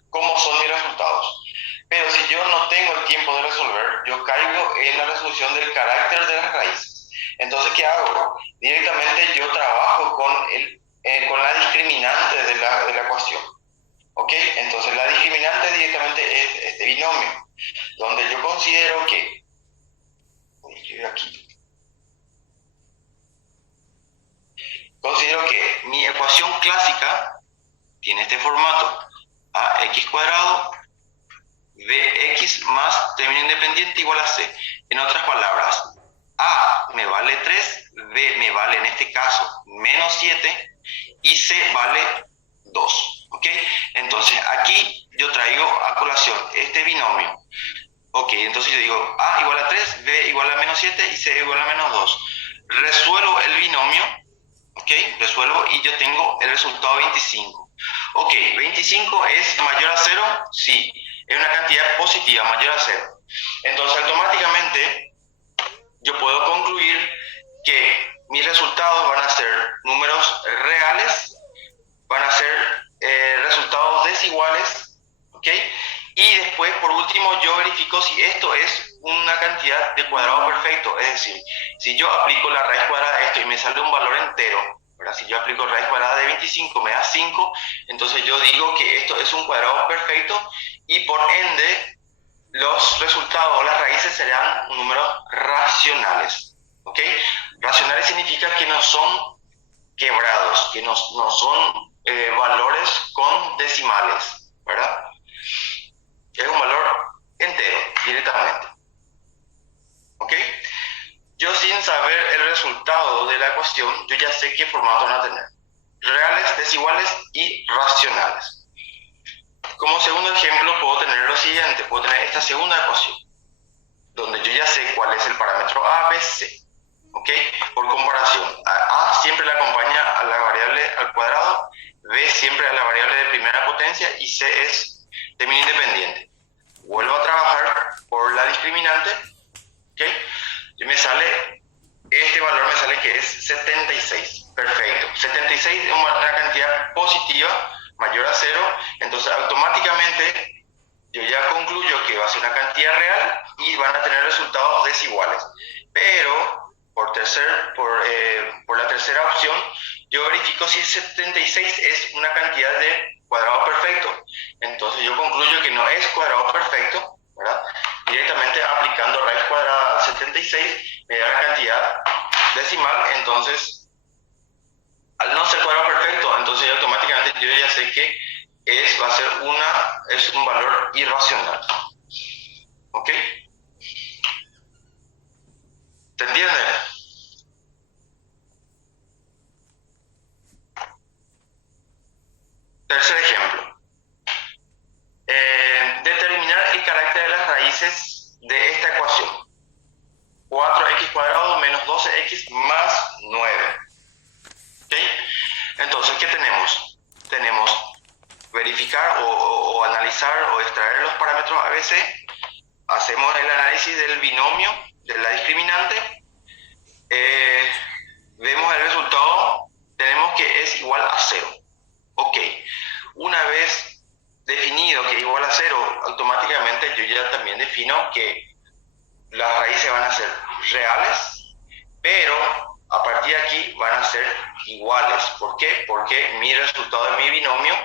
cómo son mis resultados. Pero si yo no tengo el tiempo de resolver, yo caigo en la resolución del carácter de las raíces. Entonces, ¿qué hago? Directamente yo trabajo con la discriminante de la ecuación. ¿Ok? Entonces, la discriminante directamente es este binomio, donde yo considero que, voy a escribir aquí, considero que mi ecuación clásica tiene este formato: ax cuadrado bx más término independiente igual a c. En otras palabras, a me vale 3, b me vale en este caso menos 7 y c vale 2. ¿Ok? Entonces aquí yo traigo a colación este binomio. Ok, entonces yo digo a igual a 3, b igual a menos 7 y c igual a menos 2. Resuelvo el binomio, ok, resuelvo y yo tengo el resultado 25. Ok, 25 es mayor a 0, sí, es una cantidad positiva, mayor a 0. Entonces automáticamente yo puedo concluir que mis resultados van a ser números reales, van a ser resultados desiguales, ¿ok? Y después, por último, yo verifico si esto es una cantidad de cuadrado perfecto, es decir, si yo aplico la raíz cuadrada de esto y me sale un valor entero, ¿verdad? Si yo aplico raíz cuadrada de 25 me da 5, entonces yo digo que esto es un cuadrado perfecto y por ende los resultados o las raíces serán números racionales, ¿ok? Racionales significa que no son quebrados, que no son valores con decimales, ¿verdad? Es un valor entero, directamente. ¿Ok? Yo sin saber el resultado de la ecuación, yo ya sé qué formato van a tener: reales, desiguales y racionales. Como segundo ejemplo puedo tener lo siguiente, puedo tener esta segunda ecuación, donde yo ya sé cuál es el parámetro A, B, C. ¿Ok? Por comparación, A siempre le acompaña a la variable al cuadrado, B siempre a la variable de primera potencia y C es término independiente. Vuelvo a trabajar por la discriminante, ¿ok? Y me sale, este valor me sale que es 76. Perfecto. 76 es una cantidad positiva, mayor a 0, entonces automáticamente yo ya concluyo que va a ser una cantidad real y van a tener resultados desiguales. Pero por la tercera opción, yo verifico si 76 es una cantidad de cuadrado perfecto. Entonces yo concluyo que no es cuadrado perfecto, ¿verdad? Directamente aplicando raíz cuadrada al 76 me da la cantidad decimal. Entonces, al no ser cuadrado perfecto, entonces automáticamente yo ya sé que es un valor irracional. ¿Ok? ¿Se entiende? Tercer ejemplo. Determinar el carácter de las raíces de esta ecuación: 4x cuadrado menos 12x más 9. ¿Ok? Entonces, ¿qué tenemos? Tenemos verificar o analizar o extraer los parámetros ABC. Hacemos el análisis del binomio de la discriminante. Vemos el resultado, tenemos que es igual a 0. Ok, una vez definido que es igual a cero, automáticamente yo ya también defino que las raíces van a ser reales, pero a partir de aquí van a ser iguales. ¿Por qué? Porque mi resultado de mi binomio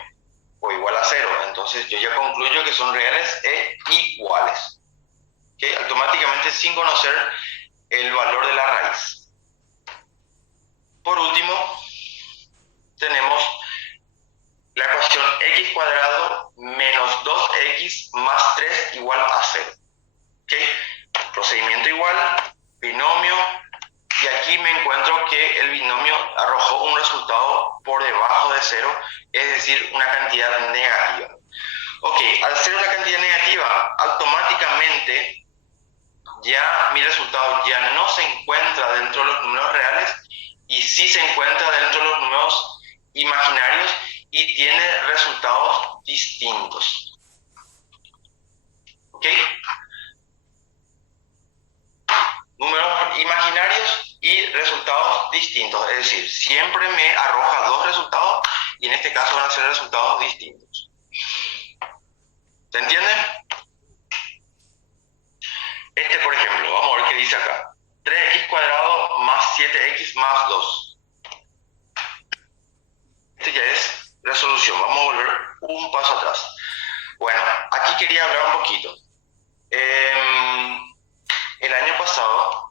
fue igual a cero. Entonces yo ya concluyo que son reales e iguales. ¿Okay? Automáticamente sin conocer el valor de la raíz. Por último, tenemos la ecuación x cuadrado menos 2x más 3 igual a 0. ¿Okay? Procedimiento igual, binomio, y aquí me encuentro que el binomio arrojó un resultado por debajo de 0, es decir, una cantidad negativa. Ok, al ser una cantidad negativa, automáticamente ya mi resultado ya no se encuentra dentro de los números reales y sí se encuentra dentro de los números imaginarios y tiene resultados distintos. ¿Ok? Números imaginarios y resultados distintos, es decir, siempre me arroja dos resultados y en este caso van a ser resultados distintos. ¿Se entiende? Por ejemplo, vamos a ver qué dice acá. 3x cuadrado más 7x más 2. Ya es resolución. Vamos a volver un paso atrás. Bueno, aquí quería hablar un poquito. El año pasado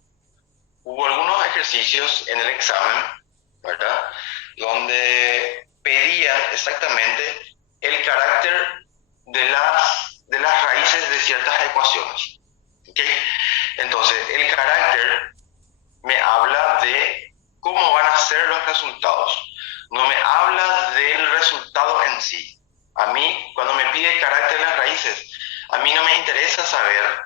hubo algunos ejercicios en el examen, ¿verdad? Donde pedían exactamente el carácter de las raíces de ciertas ecuaciones. ¿Okay? Entonces, el carácter me habla de cómo van a ser los resultados. No me habla del resultado en sí. A mí, cuando me pide el carácter de las raíces, a mí no me interesa saber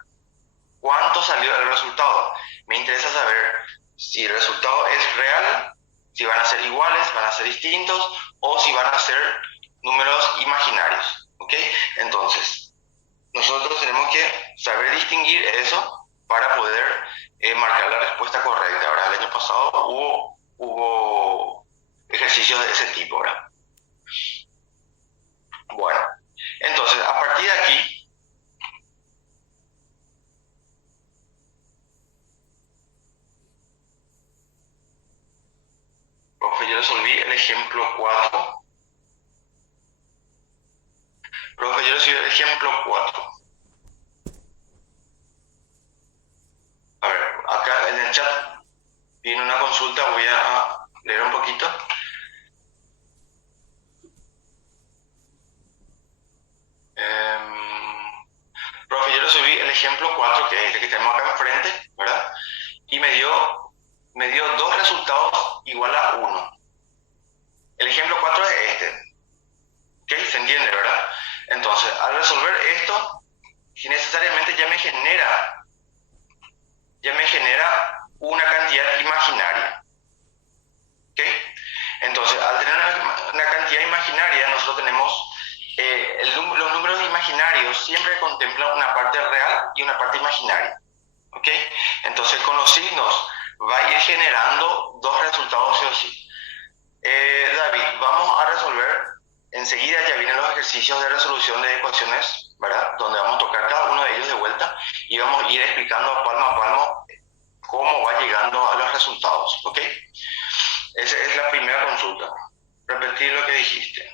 cuánto salió el resultado. Me interesa saber si el resultado es real, si van a ser iguales, van a ser distintos, o si van a ser números imaginarios. ¿Ok? Entonces, nosotros tenemos que saber distinguir eso para poder marcar la respuesta correcta. Ahora, el año pasado hubo ejercicios de ese tipo, ¿verdad? Bueno, entonces, a partir de aquí, profe, yo resolví el ejemplo 4. Profe, yo resolví el ejemplo 4. A ver, acá en el chat viene una consulta, voy a leer un poquito. Profe, yo resolví el ejemplo 4, que es el que tenemos acá enfrente, ¿verdad? Y me dio dos resultados igual a 1. El ejemplo 4 es este. ¿Ok? ¿Se entiende, verdad? Entonces, al resolver esto, necesariamente ya me genera una cantidad imaginaria. ¿Ok? Entonces, al tener una cantidad imaginaria, nosotros tenemos los números imaginarios siempre contemplan una parte real y una parte imaginaria. ¿Ok? Entonces, con los signos va a ir generando dos resultados sí o sí. David, vamos a resolver, enseguida ya vienen los ejercicios de resolución de ecuaciones, ¿verdad? Donde vamos a tocar cada uno de ellos de vuelta y vamos a ir explicando palmo a palmo cómo va llegando a los resultados, ¿ok? Esa es la primera consulta. Repetir lo que dijiste.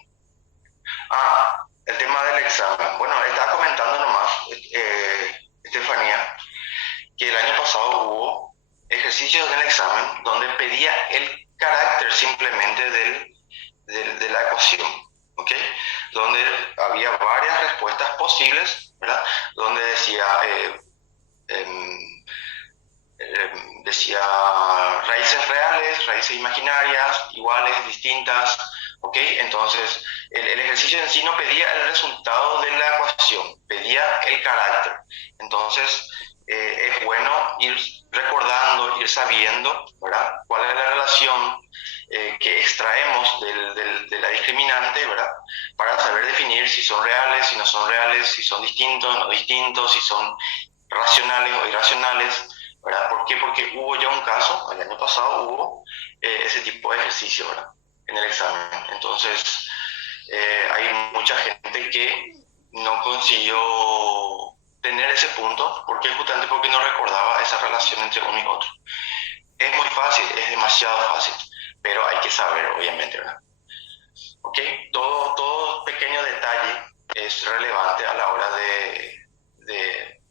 El tema del examen. Bueno, estaba comentando nomás, Estefanía, que el año pasado hubo ejercicios del examen donde pedía el carácter simplemente de la ecuación, ¿ok? Donde había varias respuestas posibles, ¿verdad? Donde decía raíces reales, raíces imaginarias, iguales, distintas, ¿ok? Entonces, el ejercicio en sí no pedía el resultado de la ecuación, pedía el carácter. Entonces, es bueno ir recordando, ir sabiendo, ¿verdad? Cuál es la relación que extraemos de la discriminante, ¿verdad? Para saber definir si son reales, si no son reales, si son distintos, no distintos, si son racionales o irracionales, ¿verdad? ¿Por qué? Porque hubo ya un caso, el año pasado hubo ese tipo de ejercicio, ¿verdad? En el examen. Entonces, hay mucha gente que no consiguió tener ese punto, porque justamente porque no recordaba esa relación entre uno y otro. Es muy fácil, es demasiado fácil, pero hay que saber, obviamente, ¿verdad? ¿Ok? Todo pequeño detalle es relevante a la hora de, de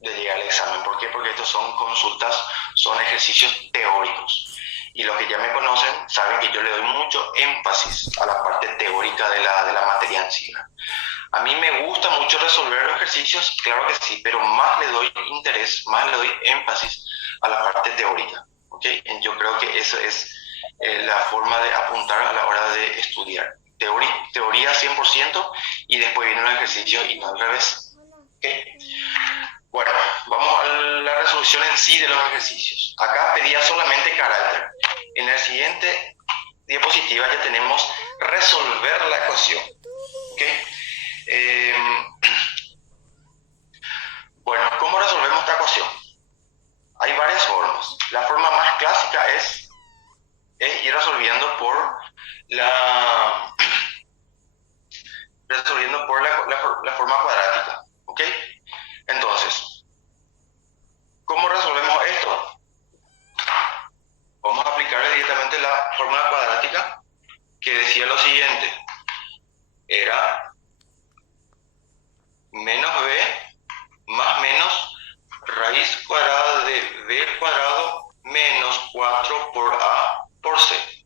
llegar al examen. ¿Por qué? Porque estos son consultas, son ejercicios teóricos. Y los que ya me conocen saben que yo le doy mucho énfasis a la parte teórica de la materia en sí. A mí me gusta mucho resolver los ejercicios, claro que sí, pero más le doy interés, más le doy énfasis a la parte teórica. ¿Okay? Yo creo que eso es la forma de apuntar a la hora de estudiar. Teoría 100% y después vienen los ejercicios y no al revés. ¿Okay? Bueno, vamos a la resolución en sí de los ejercicios. Acá pedía solamente carácter. En la siguiente diapositiva ya tenemos resolver la ecuación. ¿Okay? Bueno, ¿cómo resolvemos esta ecuación? Hay varias formas. La forma más clásica es ir resolviendo por la la forma cuadrática. ¿Ok? Entonces, ¿cómo resolvemos esto? Vamos a aplicar directamente la fórmula cuadrática que decía lo siguiente. Era menos b más menos raíz cuadrada de b cuadrado menos 4 por a por c,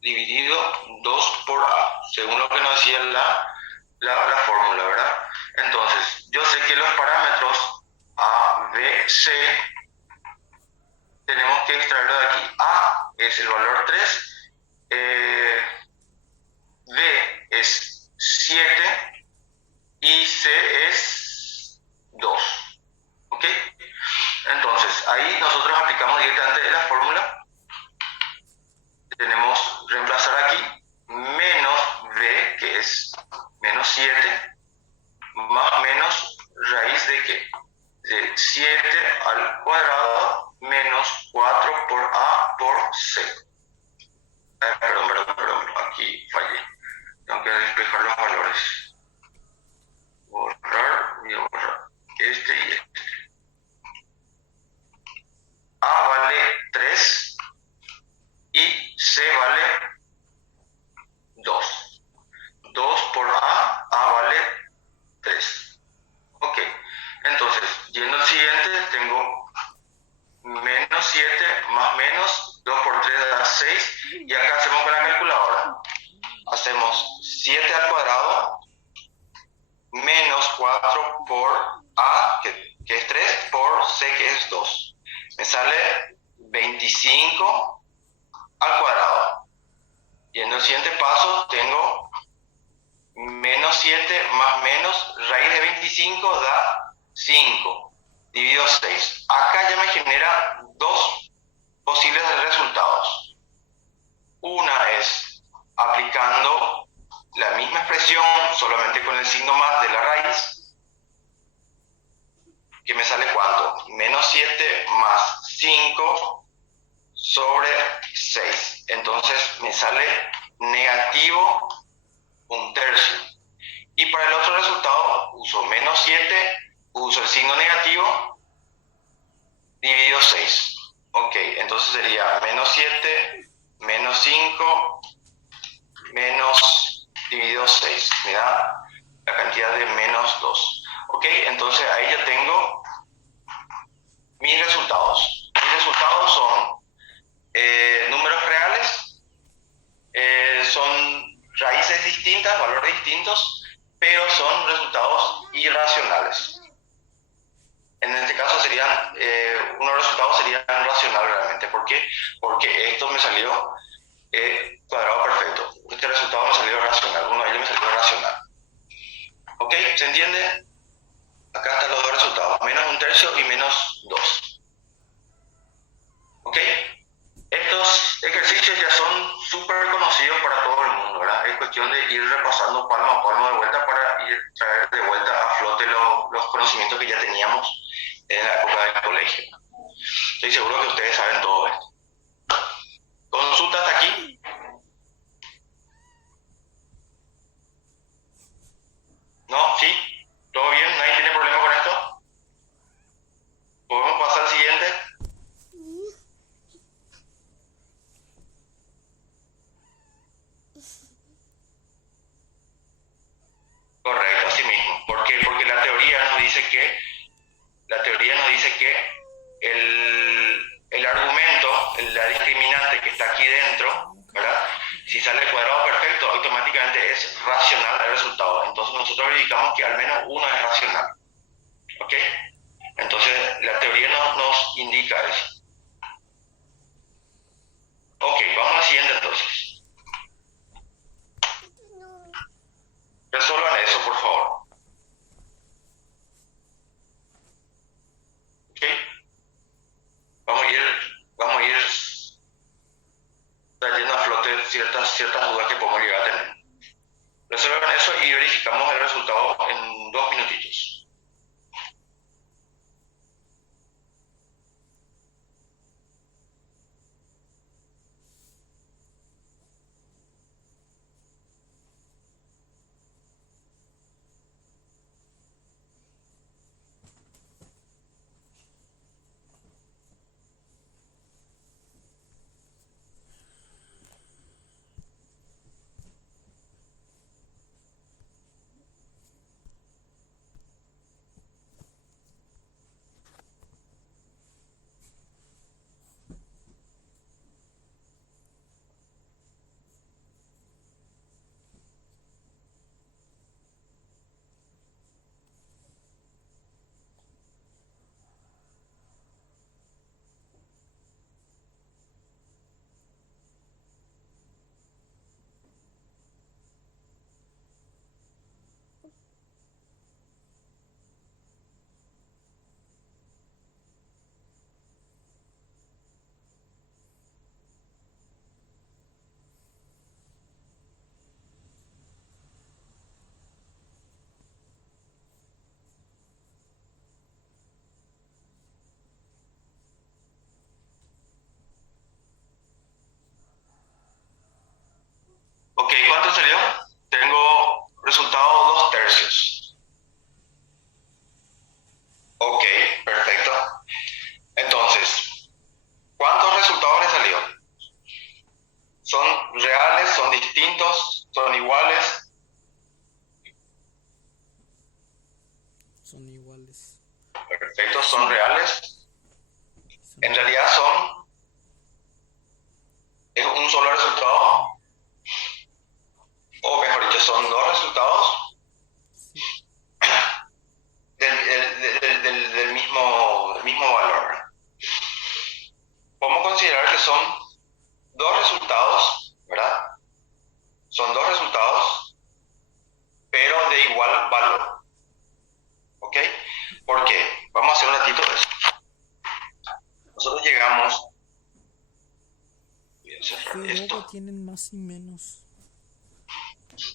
dividido 2 por a, según lo que nos decía la fórmula, ¿verdad? Entonces, yo sé que los parámetros a, b, c tenemos que extraerlo de aquí. A es el valor 3, b es 7 y c es 2. ¿Ok? Entonces, ahí nosotros aplicamos directamente la fórmula. Tenemos reemplazar aquí menos b, que es menos 7, más menos raíz de ¿qué? De 7 al cuadrado menos 4 por a por c. Perdón, aquí fallé. Tengo que despejar los valores. Borrar y borrar este y este. A vale 3 y C vale 2. 2 por A vale 3. Ok, entonces, yendo al siguiente, tengo menos 7 más menos 2 por 3 da 6. Y acá hacemos con la calculadora. Hacemos 7 al cuadrado menos 4 por A, que es 3, por C, que es 2. Me sale 25 al cuadrado. Y en el siguiente paso tengo menos 7 más menos raíz de 25 da 5, dividido 6. Acá ya me genera dos posibles resultados. Una es aplicando la misma expresión, solamente con el signo más de la raíz, que me sale ¿cuánto? Menos 7 más 5 sobre 6. Entonces me sale negativo 1/3. Y para el otro resultado uso menos 7, uso el signo negativo, dividido 6. Ok, entonces sería menos 7, menos 5, menos dividido 6. Me da la cantidad de menos 2. Ok, entonces ahí ya tengo mis resultados. Mis resultados son números reales, son raíces distintas, valores distintos, pero son resultados irracionales. En este caso serían, unos resultados serían racionales realmente. ¿Por qué? Porque esto me salió cuadrado perfecto. Este resultado me salió racional, uno de ellos me salió racional. ¿Ok? ¿Se entiende? Acá están los dos resultados, menos 1/3 y menos 2. ¿Ok? Estos ejercicios ya son súper conocidos para todo el mundo, ¿verdad? Es cuestión de ir repasando palmo a palmo de vuelta para ir traer de vuelta a flote los conocimientos que ya teníamos en la época del colegio. Estoy seguro que ustedes saben todo esto. ¿Consulta hasta aquí? la teoría nos dice que el argumento, la discriminante que está aquí dentro, ¿verdad? Si sale cuadrado perfecto, automáticamente es racional el resultado. Entonces nosotros verificamos que al menos uno es racional. ¿Ok? Entonces la teoría nos indica eso. Ok, vamos al siguiente entonces. Resuelvan eso, por favor. ¿Ok? Vamos a ir trayendo a flote ciertas dudas que podemos llegar a tener. Resuelvan eso y verificamos el resultado en 2 minutitos. Ok, ¿cuánto salió? Tengo resultado 2/3. Ok, perfecto. Entonces, ¿cuántos resultados le salió? ¿Son reales? ¿Son distintos? ¿Son iguales? Son iguales. Perfecto, son reales. En realidad es un solo resultado, o mejor dicho, son dos resultados del mismo valor. Podemos considerar que son dos resultados, ¿verdad? Son dos resultados, pero de igual valor. ¿Ok? ¿Por qué? Vamos a hacer un ratito de eso. Nosotros llegamos... Voy a cerrar ¿Qué esto. luego tienen más y menos?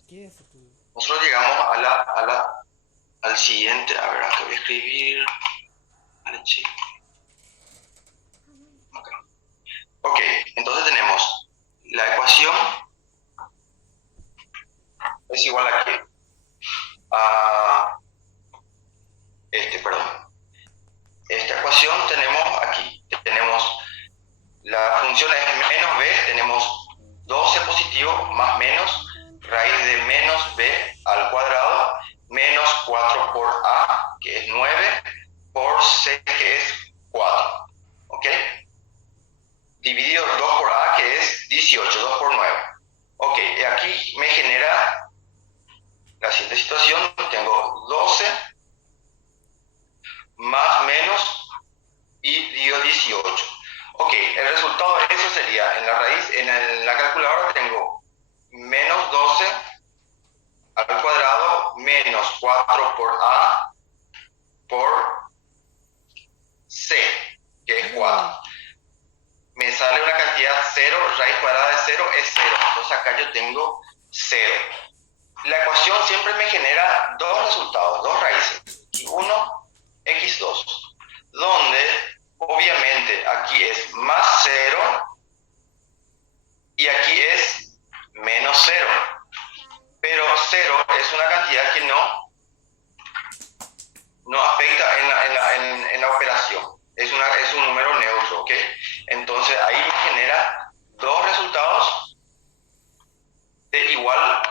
¿Qué es esto? Nosotros llegamos al siguiente... A ver, acá voy a escribir... Ok, entonces tenemos la ecuación es igual a qué? A perdón. Esta ecuación tenemos aquí. Tenemos la función es menos b, tenemos 12 positivo más menos raíz de menos b al cuadrado menos 4 por a, que es 9, por c, que es 4. ¿Ok? Dividido 2 por a, que es 18, 2 por 9. Ok, aquí me genera la siguiente situación. Tengo 12 más menos y dio 18. Ok, el resultado de eso sería, en la raíz, en la calculadora tengo menos 12 al cuadrado menos 4 por a por c, que es 4. Me sale una cantidad 0, raíz cuadrada de 0 es 0, entonces acá yo tengo 0. La ecuación siempre me genera dos resultados, dos raíces, x1, x2, donde obviamente aquí es más 0 y aquí es menos 0. Pero 0 es una cantidad que no afecta en la operación. Es un número neutro, ¿ok? Entonces ahí me genera dos resultados de igual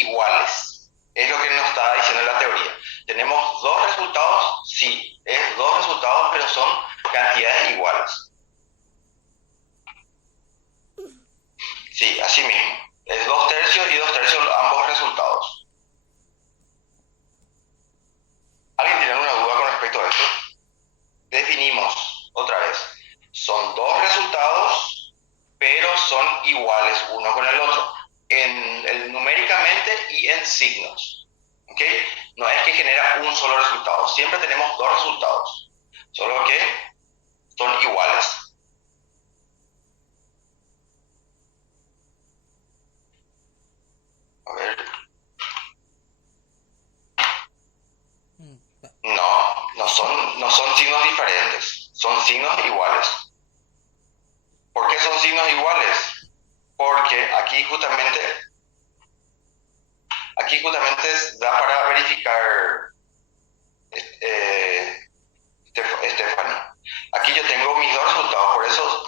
iguales. Es lo que nos está diciendo la teoría. ¿Tenemos dos resultados? Sí, es dos resultados, pero son cantidades iguales. Sí, así mismo. Es 2/3 y 2/3 ambos resultados. ¿Alguien tiene alguna duda con respecto a esto? Definimos otra vez. Son dos resultados, pero son iguales uno con el otro, numéricamente y en signos. ¿Ok? No es que genera un solo resultado, siempre tenemos dos resultados, solo que son iguales. A ver. No son signos diferentes, son signos iguales. ¿Por qué son signos iguales? Porque aquí justamente da para verificar, Stephanie. Aquí yo tengo mis dos resultados,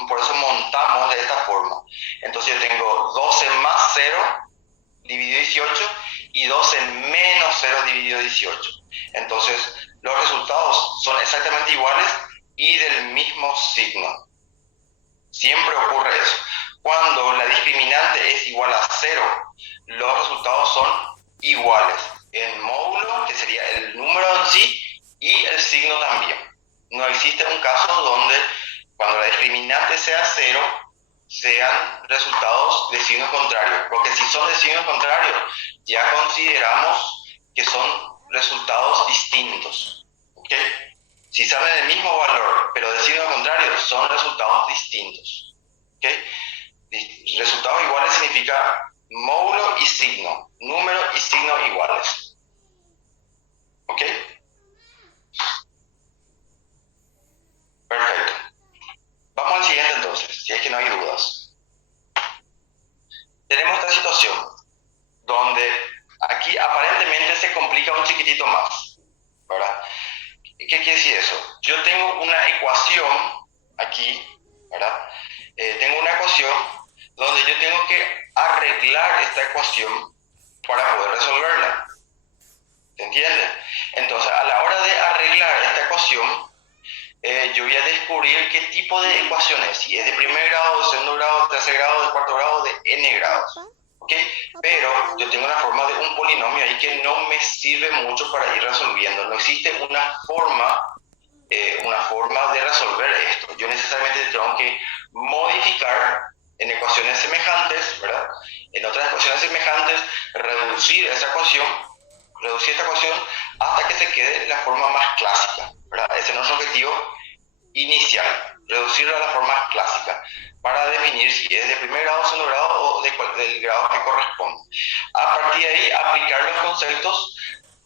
por eso montamos de esta forma. Entonces yo tengo 12 más 0 dividido 18 y 12 menos 0 dividido 18. Entonces los resultados son exactamente iguales y del mismo signo. Siempre ocurre eso. Cuando la discriminante es igual a 0, los resultados son iguales en módulo, que sería el número en sí, y el signo también. No existe un caso donde cuando la discriminante sea 0, sean resultados de signos contrarios, porque si son de signos contrarios, ya consideramos que son resultados distintos. ¿Ok? Si salen el mismo valor, pero de signo contrario, son resultados distintos. ¿Ok? Resultados iguales significa módulo y signo, número y signo iguales. ¿Ok? Perfecto. Vamos al siguiente entonces, si es que no hay dudas. Tenemos esta situación donde aquí aparentemente se complica un chiquitito más, ¿verdad? ¿Qué quiere decir eso? Yo tengo una ecuación aquí, ¿verdad? Tengo una ecuación donde yo tengo que arreglar esta ecuación para poder resolverla. ¿Se entiende? Entonces, a la hora de arreglar esta ecuación, yo voy a descubrir qué tipo de ecuación es, si es de primer grado, de segundo grado, de tercer grado, de cuarto grado, de n grados. ¿Ok? Pero yo tengo una forma de un polinomio ahí que no me sirve mucho para ir resolviendo. No existe una forma de resolver esto. Yo necesariamente tengo que modificar en ecuaciones semejantes, ¿verdad? En otras ecuaciones semejantes, reducir esta ecuación hasta que se quede la forma más clásica, ¿verdad? Ese es nuestro objetivo inicial, reducirlo a la forma clásica, para definir si es de primer grado, segundo grado o del grado que corresponde. A partir de ahí, aplicar los conceptos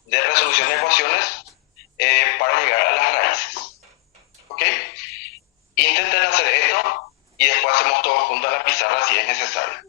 de resolución de ecuaciones para llegar a las raíces. ¿Ok? Intenten hacer esto y después hacemos todo junto en la pizarra si es necesario.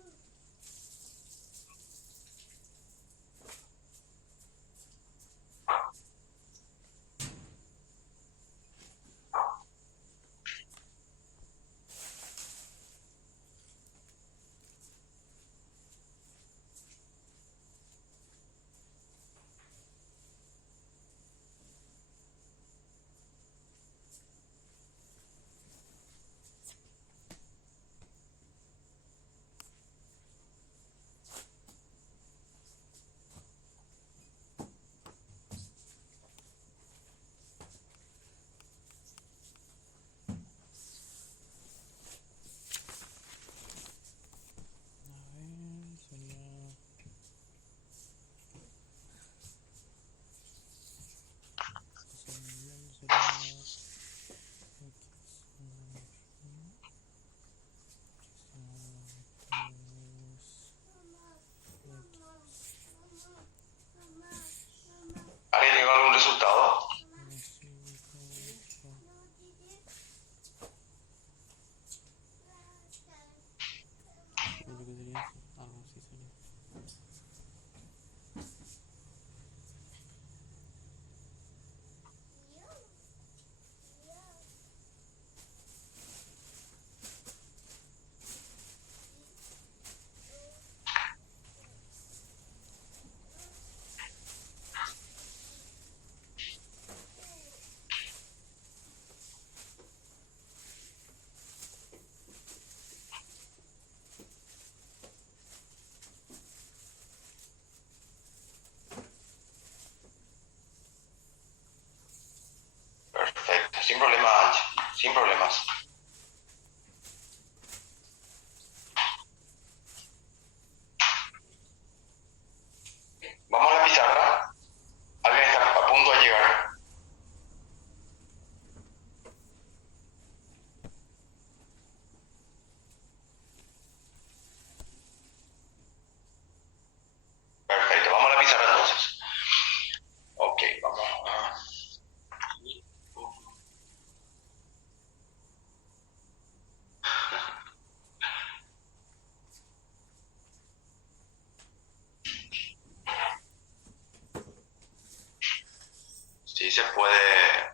sin problemas. Vamos a la pizarra. Alguien está a punto de llegar. Perfecto, vamos a la pizarra entonces. Ok, vamos a... Sí se puede.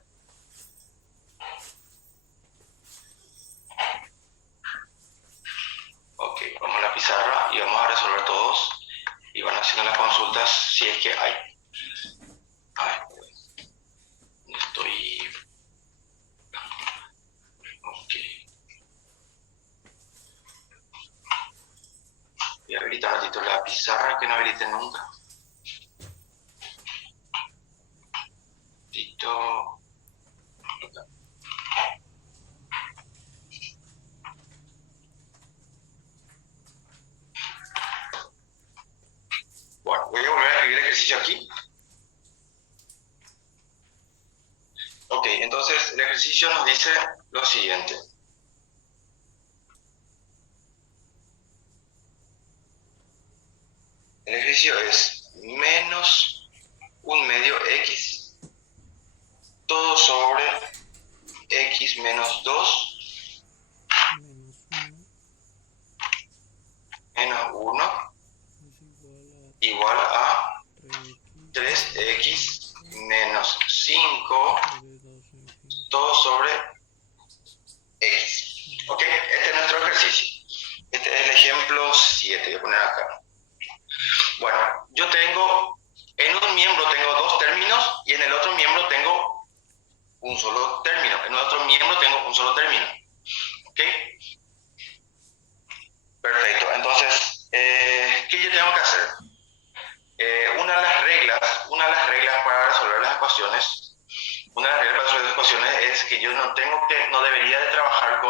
Ok, vamos a la pizarra y vamos a resolver todos y van haciendo las consultas si es que hay. Ay, no estoy. Ok. Voy a habilitar un ratito la pizarra que no habilité nunca. Listo. Bueno, voy a volver a escribir el ejercicio aquí. Ok, entonces el ejercicio nos dice lo siguiente. El ejercicio es menos un medio x, todo sobre x menos 2 menos 1 menos 1 es igual a 3x 3x menos 5 sobre 2x. todo sobre x. ¿Ok? Este es nuestro ejercicio. Este es el ejemplo 7. Voy a poner acá. Bueno, yo tengo, en un miembro tengo dos términos y en el otro miembro tengo un solo término. En el otro miembro tengo un solo término. ¿Ok? Perfecto. Entonces, ¿qué yo tengo que hacer? Una de las reglas para resolver las ecuaciones, es que yo no debería de trabajar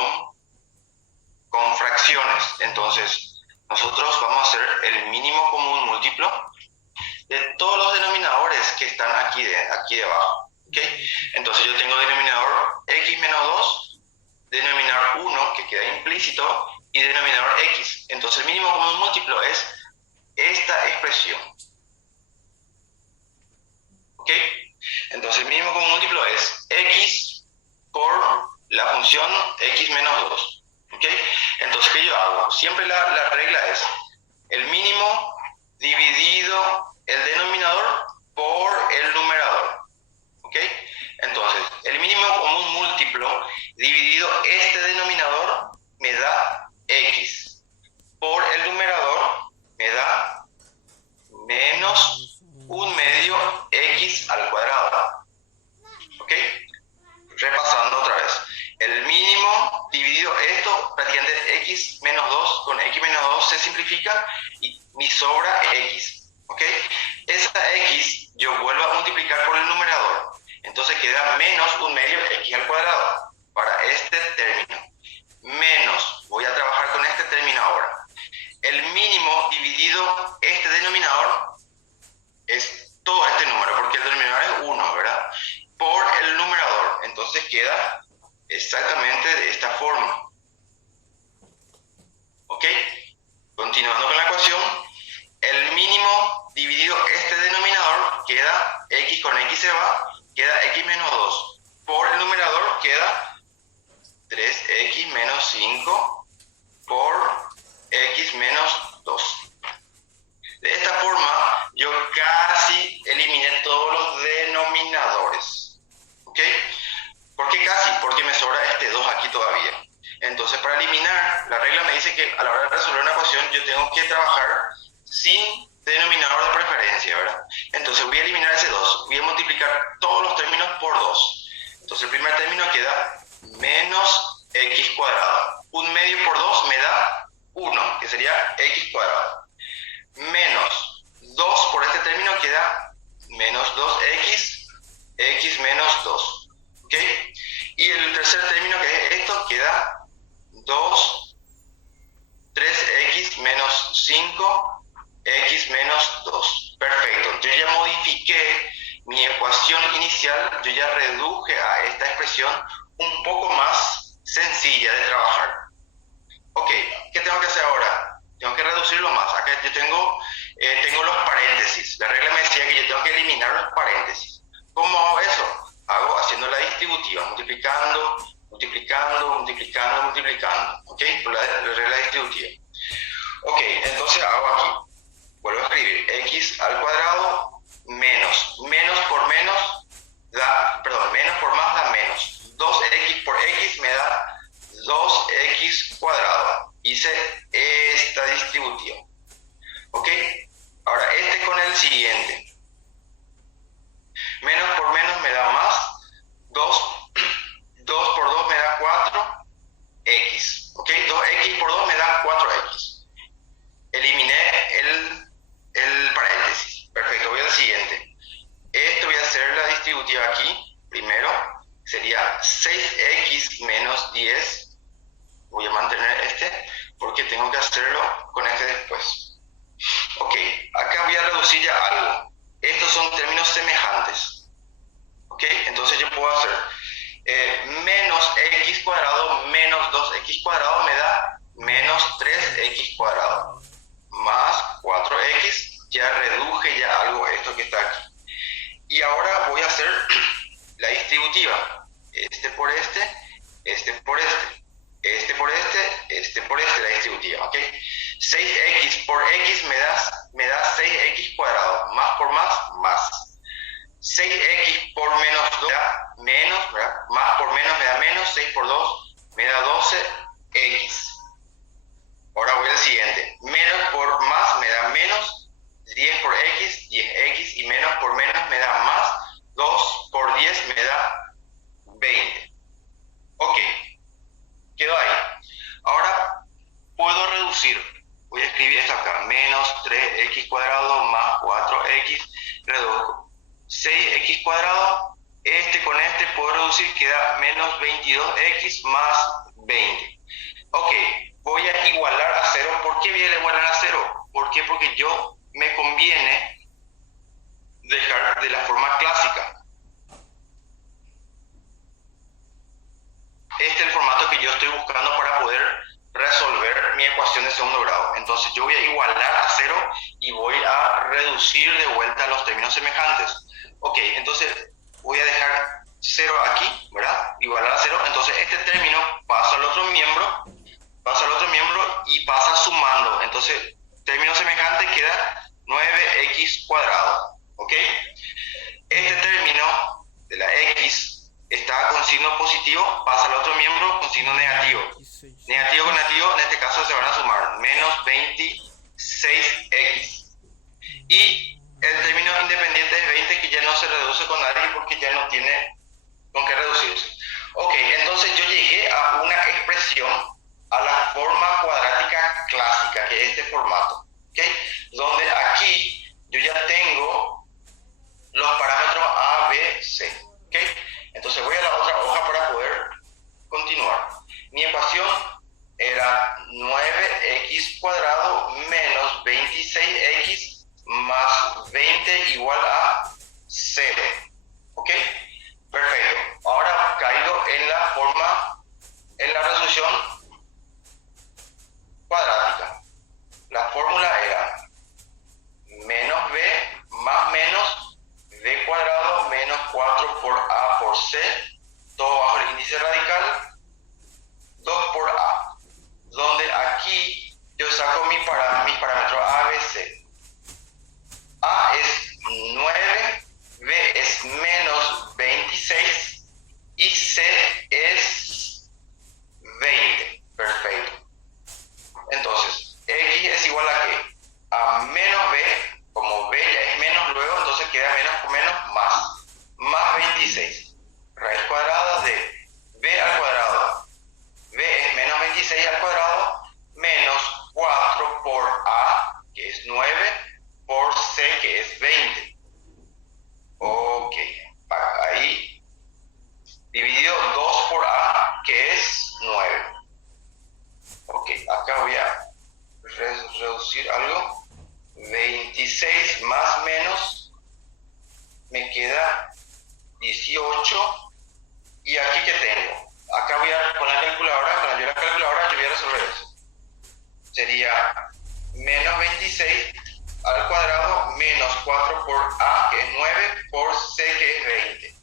con fracciones. Entonces, nosotros vamos a hacer el mínimo común múltiplo de todos los denominadores que están aquí debajo. ¿Okay? Entonces yo tengo denominador x menos 2, denominador 1 que queda implícito y denominador x. Entonces el mínimo común múltiplo es esta expresión. ¿Ok? Entonces el mínimo común múltiplo es x por la función x menos 2. ¿Ok? Entonces, ¿qué yo hago? Siempre la regla es el mínimo dividido el denominador por el numerador. ¿Ok? Entonces, el mínimo común múltiplo dividido este denominador me da x. Por el numerador me da menos un medio x al cuadrado. ¿Ok? Repasando otra vez. El mínimo dividido esto, prácticamente x menos 2 con x menos 2 se simplifica y me sobra x. ¿Ok? Esa x yo vuelvo a multiplicar por el numerador. Entonces queda menos un medio x al cuadrado para este término. Menos, voy a trabajar con este término ahora. El mínimo dividido este denominador es todo este número, porque el denominador es 1, ¿verdad? Por el numerador. Entonces queda exactamente de esta forma. ¿Ok? Continuando con la ecuación, el mínimo dividido este denominador queda x con x se va, queda x menos 2. Por el numerador queda 3x menos 5 por x menos 2. De esta forma, yo casi eliminé todos los denominadores. ¿Ok? ¿Por qué casi? Porque me sobra este 2 aquí todavía. Entonces, para eliminar, la regla me dice que a la hora de resolver una ecuación, yo tengo que trabajar sin denominador de preferencia, ¿verdad? Entonces, voy a eliminar ese 2. Voy a multiplicar todos los términos por 2. Entonces, el primer término queda menos x cuadrado. Un medio por 2 me da 1, que sería x cuadrado. Menos 2 por este término queda menos 2x, x menos 2. ¿Ok? Y el tercer término que es inicial yo ya reduje a esta expresión un poco más sencilla de trabajar. Ok, ¿qué tengo que hacer ahora? Tengo que reducirlo más. Acá yo tengo los paréntesis. La regla me decía que yo tengo que eliminar los paréntesis. ¿Cómo hago eso? Hago haciendo la distributiva, multiplicando, multiplicando, multiplicando, multiplicando. ¿Ok? Por la regla distributiva. Ok, entonces hago aquí. Vuelvo a escribir. X al cuadrado menos. Menos por menos da, perdón, menos por más da menos. 2x por x me da 2x cuadrado. Hice esta distributiva. ¿Ok? Ahora este con el siguiente. Menos por menos me da más. 2 por 2 me da 4x. ¿Ok? 2x por 2 me da 4x. Eliminé el paréntesis. Perfecto, voy al siguiente. Esto voy a hacer la distributiva aquí. Primero sería 6x menos 10. Voy a mantener este porque tengo que hacerlo con este después. Ok, acá voy a reducir ya algo. Estos son términos semejantes. Ok, entonces yo puedo hacer menos x cuadrado menos 2x cuadrado me da menos 3x cuadrado. Más 4x, ya reduje ya algo esto que está aquí. Y ahora voy a hacer la distributiva. Este por este, este por este, este por este, este por este, la distributiva, ¿ok? 6x por x me da 6x cuadrado. Más por más. 6x por menos 2 me da menos, ¿verdad? Más por menos me da menos, 6 por 2 me da 12x. Ahora voy al siguiente. Menos por más me da menos, 10 por x, 10x, y menos por menos me da más, 2 por 10 me da 20. Ok, quedó ahí. Ahora puedo reducir. Voy a escribir esto acá. Menos 3x cuadrado más 4x, reduzco. 6x cuadrado, este con este puedo reducir, queda menos 22x más 20. Ok, voy a igualar a 0. ¿Por qué voy a igualar a 0? ¿Por qué? Porque yo me conviene dejar de la forma clásica. Este es el formato que yo estoy buscando para poder resolver mi ecuación de segundo grado. Entonces yo voy a igualar a 0 y voy a reducir de vuelta los términos semejantes. Ok, entonces voy a dejar 0 aquí, ¿verdad? Igualar a 0. Entonces este término pasa al otro miembro y pasa sumando. Entonces término semejante queda 9x cuadrado. ¿Ok? Este término de la x está con signo positivo, pasa al otro miembro con signo negativo. Negativo con negativo, en este caso se van a sumar. Menos 26x. Y el término independiente es 20, que ya no se reduce con nadie porque ya no tiene con qué reducirse. Ok, entonces yo llegué a una expresión, a la forma cuadrática clásica, que es este formato. ¿Okay? Donde aquí yo ya tengo los parámetros A, B, C. ¿Okay? Entonces voy a la otra hoja para poder continuar. Mi ecuación era 9x cuadrado menos 26x más 20 igual a 0. ¿Ok? Perfecto. Ahora caigo en la forma, en la resolución cuadrática. La fórmula era menos b más menos b cuadrado menos 4 por a por c, todo bajo el índice radical, 2 por a, donde aquí yo saco mis parámetros a, b, c. A es 9, b es menos 26 y c es 20. Perfecto. Entonces, x es igual a ¿qué? A menos b, como b ya es menos luego, entonces queda menos por menos más 26. Raíz cuadrada de b al cuadrado. B es menos 26 al cuadrado, menos 4 por a, que es 9, por c, que es 20. Ok, ahí dividido 2 por a, que es 9. Ok, acá voy a reducir algo. 26 más menos me queda 4 por A, que es 9, por C, que es 20.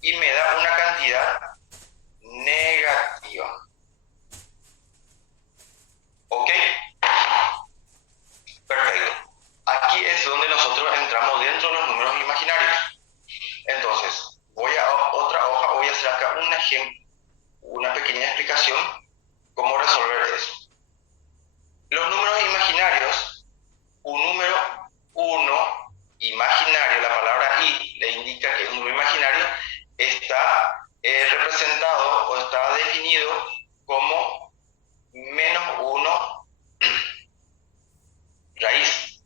Y me da una cantidad negativa. ¿Ok? Perfecto. Aquí es donde nosotros entramos dentro de los números imaginarios. Entonces, voy a otra hoja, voy a hacer acá un ejemplo, una pequeña explicación, cómo resolver eso. Los números imaginarios, un número 1 imaginario, la palabra i le indica que es un número imaginario, está representado o está definido como menos 1 raíz.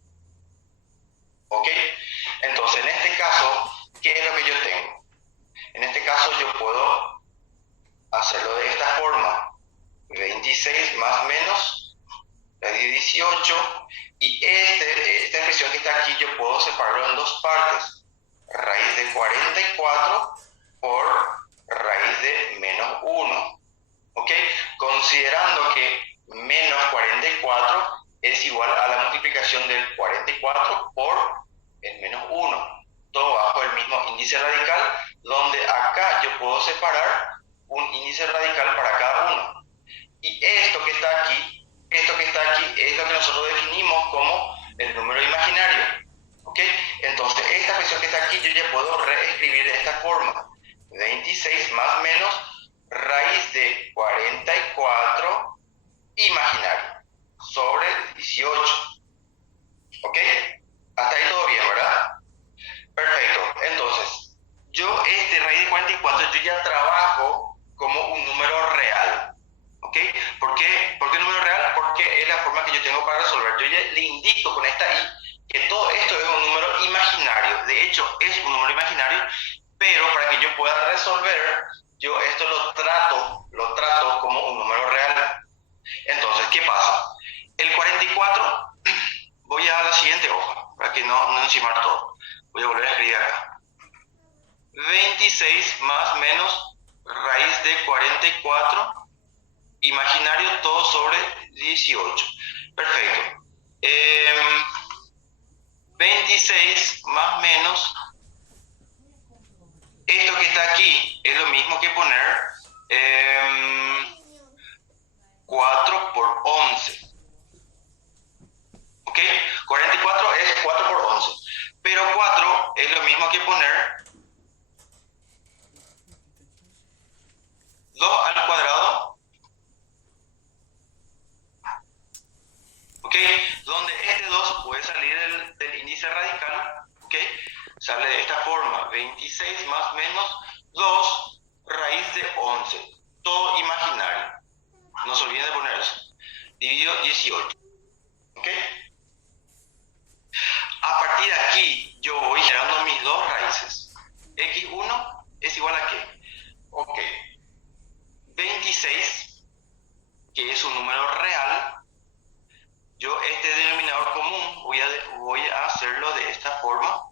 ¿Ok? Entonces, en este caso, ¿qué es lo que yo tengo? En este caso yo puedo hacerlo de esta forma. 26 más menos raíz de 18, y esta expresión que está aquí yo puedo separarlo en dos partes. Raíz de 44 por raíz de menos 1. ¿Ok? Considerando que menos 44 es igual a la multiplicación del 44 por el menos 1. Todo bajo el mismo índice radical, donde acá yo puedo separar un índice radical para cada uno. Y esto que está aquí es lo que nosotros definimos como el número imaginario. ¿Ok? Entonces, esta expresión que está aquí yo ya puedo reescribir de esta forma. 26 más menos raíz de 44 imaginario sobre 18. ¿Ok? Hasta ahí todo bien, ¿verdad? Perfecto. Entonces, yo raíz de 44 yo ya trabajo como un número real. ¿Ok? ¿Por qué un número real? Porque es la forma que yo tengo para resolver. Yo ya le indico con esta i que todo esto es un número imaginario. De hecho, es un número imaginario, pero para que yo pueda resolver, yo esto lo trato como un número real. Entonces, ¿qué pasa? El 44, voy a la siguiente hoja, para que no encimar todo. Voy a volver a escribir acá. 26 más menos raíz de 44 imaginario todo sobre 18. Perfecto. 26 más menos esto que está aquí es lo mismo que poner 4 por 11. ¿Ok? 44 es 4 por 11. Pero 4 es lo mismo que poner 2 al cuadrado. ¿Ok? Donde este 2 puede salir del índice radical. ¿Ok? Sale de esta forma. 26 más menos 2 raíz de 11. Todo imaginario. No se olviden de poner eso. Dividido 18. ¿Ok? A partir de aquí, yo voy generando mis dos raíces. X1 es igual a ¿qué? Ok. 26, que es un número real, yo este denominador común voy a hacerlo de esta forma,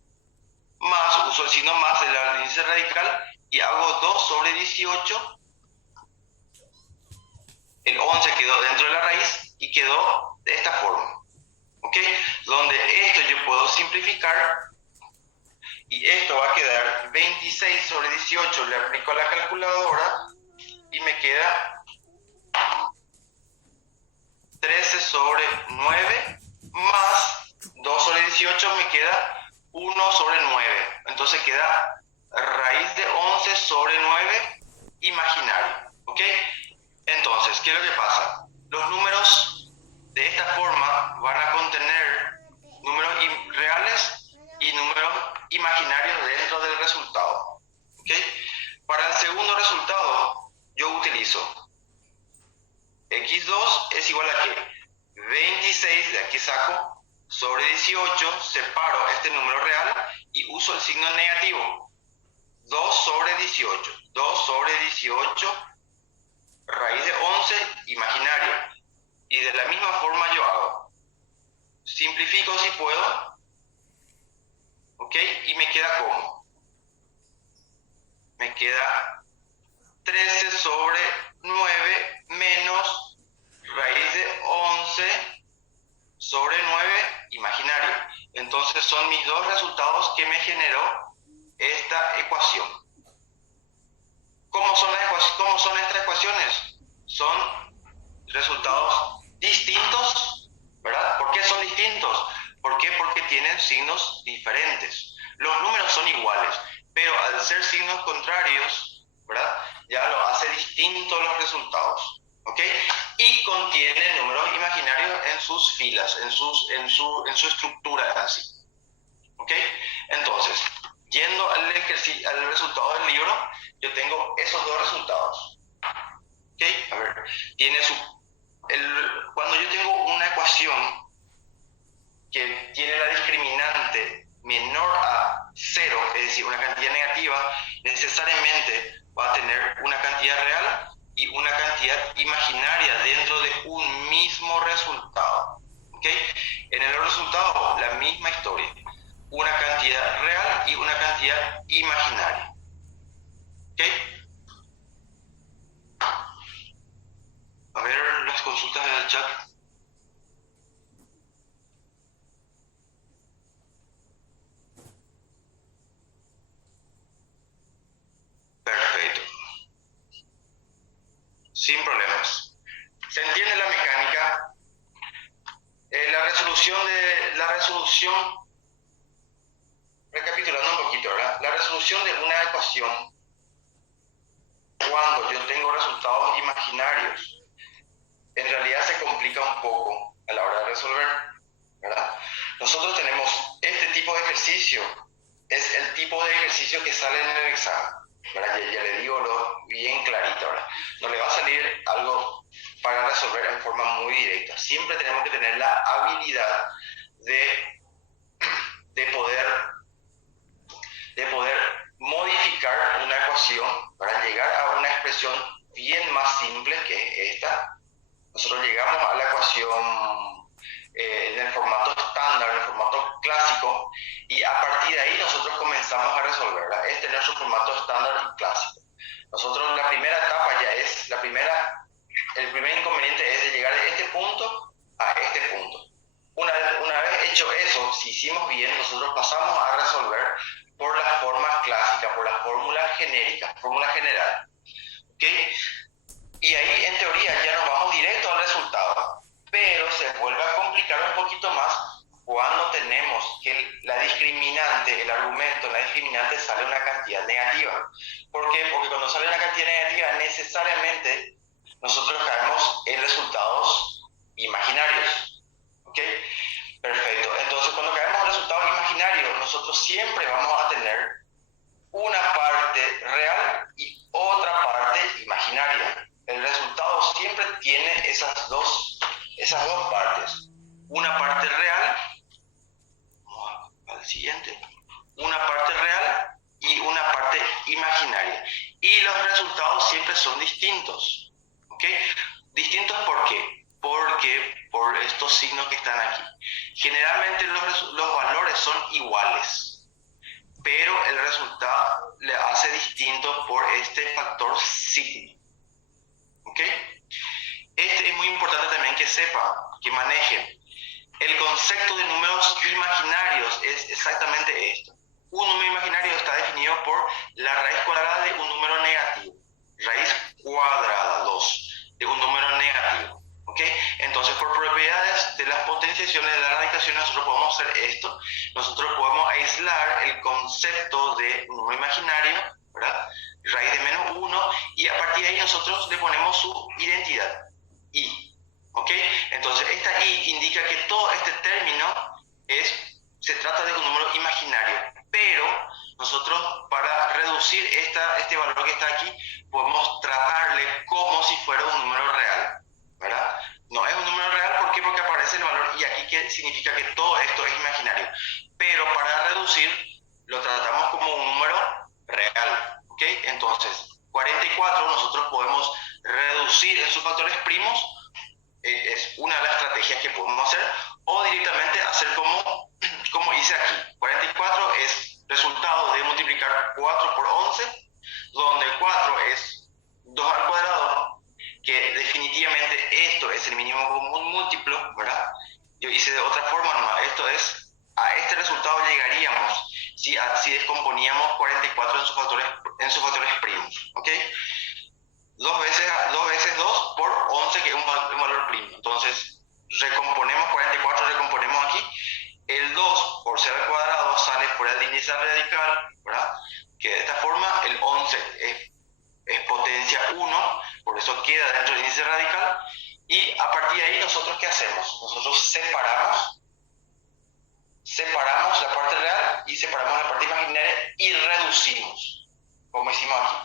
más, uso el signo más del índice radical y hago 2 sobre 18. El 11 quedó dentro de la raíz y quedó de esta forma. ¿Ok? Donde esto yo puedo simplificar y esto va a quedar 26 sobre 18, le aplico a la calculadora y me queda 13 sobre 9 más 2 sobre 18 me queda 1 sobre 9. Entonces queda raíz de 11 sobre 9 imaginario. ¿Ok? Entonces, ¿qué es lo que pasa? Los números de esta forma van a contener números reales y números imaginarios dentro del resultado. ¿Ok? Para el segundo resultado, yo utilizo x2 es igual a ¿qué? 26, de aquí saco, sobre 18, separo este número real y uso el signo negativo. 2 sobre 18. 2 sobre 18, raíz de 11, imaginario. Y de la misma forma yo hago. Simplifico si puedo. ¿Ok? Y me queda como. Me queda 13 sobre 9 menos raíz de 11 sobre 9 imaginario. Entonces son mis dos resultados que me generó esta ecuación. ¿Cómo son estas ecuaciones? Son resultados distintos, ¿verdad? ¿Por qué son distintos? ¿Por qué? Porque tienen signos diferentes. Los números son iguales, pero al ser signos contrarios, ¿verdad? Ya lo hace distintos los resultados, ¿ok? Y contiene números imaginarios en sus filas, en su estructura así, ¿ok? Entonces, yendo al resultado del libro, yo tengo esos dos resultados, ¿ok? A ver, cuando yo tengo una ecuación que tiene la discriminante menor a 0, es decir, una cantidad negativa, necesariamente va a tener una cantidad real y una cantidad imaginaria dentro de un mismo resultado. ¿Ok? En el resultado, la misma historia. Una cantidad real y una cantidad imaginaria. ¿Ok? A ver las consultas del chat. Perfecto. Sin problemas. ¿Se entiende la mecánica? La resolución, recapitulando un poquito, ¿verdad? La resolución de una ecuación, cuando yo tengo resultados imaginarios, en realidad se complica un poco a la hora de resolver, ¿verdad? Nosotros tenemos este tipo de ejercicio, es el tipo de ejercicio que sale en el examen, ¿verdad? Ya le digo bien clarito, ¿verdad? No le va a salir algo para resolver en forma muy directa. Siempre tenemos que tener la habilidad de poder modificar una ecuación para llegar a una expresión bien más simple que es esta. Nosotros llegamos a la ecuación en el formato estándar, en el formato clásico, y a partir de ahí nosotros comenzamos a resolverla. Este es nuestro formato estándar y clásico. Nosotros la primera etapa ya es, el primer inconveniente es de llegar de este punto a este punto. Una vez hecho eso, si hicimos bien, nosotros pasamos a resolver por la forma clásica, por la fórmula genérica, fórmula general. ¿Ok? Y ahí en teoría ya nos vamos directo al resultado, pero se vuelve a complicar un poquito más cuando tenemos que la discriminante, el argumento, la discriminante sale una cantidad negativa. ¿Por qué? Porque cuando sale una cantidad negativa necesariamente nosotros caemos en resultados imaginarios. ¿Ok? Perfecto. Entonces cuando caemos en resultados imaginarios, nosotros siempre vamos a tener una parte real y otra parte imaginaria. El resultado siempre tiene esas dos partes. Una parte real, vamos al siguiente, una parte real y una parte imaginaria. Y los resultados siempre son distintos. ¿Ok? ¿Distintos por qué? Porque por estos signos que están aquí. Generalmente los valores son iguales, pero el resultado le hace distinto por este factor signo. ¿Ok? Este es muy importante también que sepan, que manejen. El concepto de números imaginarios es exactamente esto. Un número imaginario está definido por la raíz cuadrada de un número negativo. Raíz cuadrada, 2, de un número negativo. ¿Ok? Entonces, por propiedades de las potenciaciones de las radicaciones, nosotros podemos hacer esto. Nosotros podemos aislar el concepto de un número imaginario, ¿verdad? Raíz de menos 1, y a partir de ahí nosotros le ponemos su identidad, i. ¿Ok? Entonces, esta i indica que todo este término se trata de un número imaginario, pero nosotros para reducir este valor que está aquí, podemos tratarle como si fuera un número real, ¿verdad? No es un número real, ¿por qué? Porque aparece el valor y aquí que significa que todo esto es imaginario. Pero para reducir, lo tratamos como un número real, ¿ok? Entonces, 44 nosotros podemos reducir en sus factores primos, es una de las estrategias que podemos hacer, o directamente hacer como hice aquí. 44 es resultado de multiplicar 4 por 11, donde 4 es 2 al cuadrado, que definitivamente esto es el mínimo común múltiplo, ¿verdad? Yo hice de otra forma nomás, esto es a este resultado llegaríamos si descomponíamos 44 en sus factores primos, ¿ok? 2 veces 2 por 11, que es un valor primo. Entonces, recomponemos 44, recomponemos aquí. El 2 por c al cuadrado sale fuera del índice radical, ¿verdad? Que de esta forma el 11 es potencia 1, por eso queda dentro del índice radical. Y a partir de ahí, ¿nosotros qué hacemos? Nosotros separamos la parte real y separamos la parte imaginaria y reducimos, como hicimos aquí.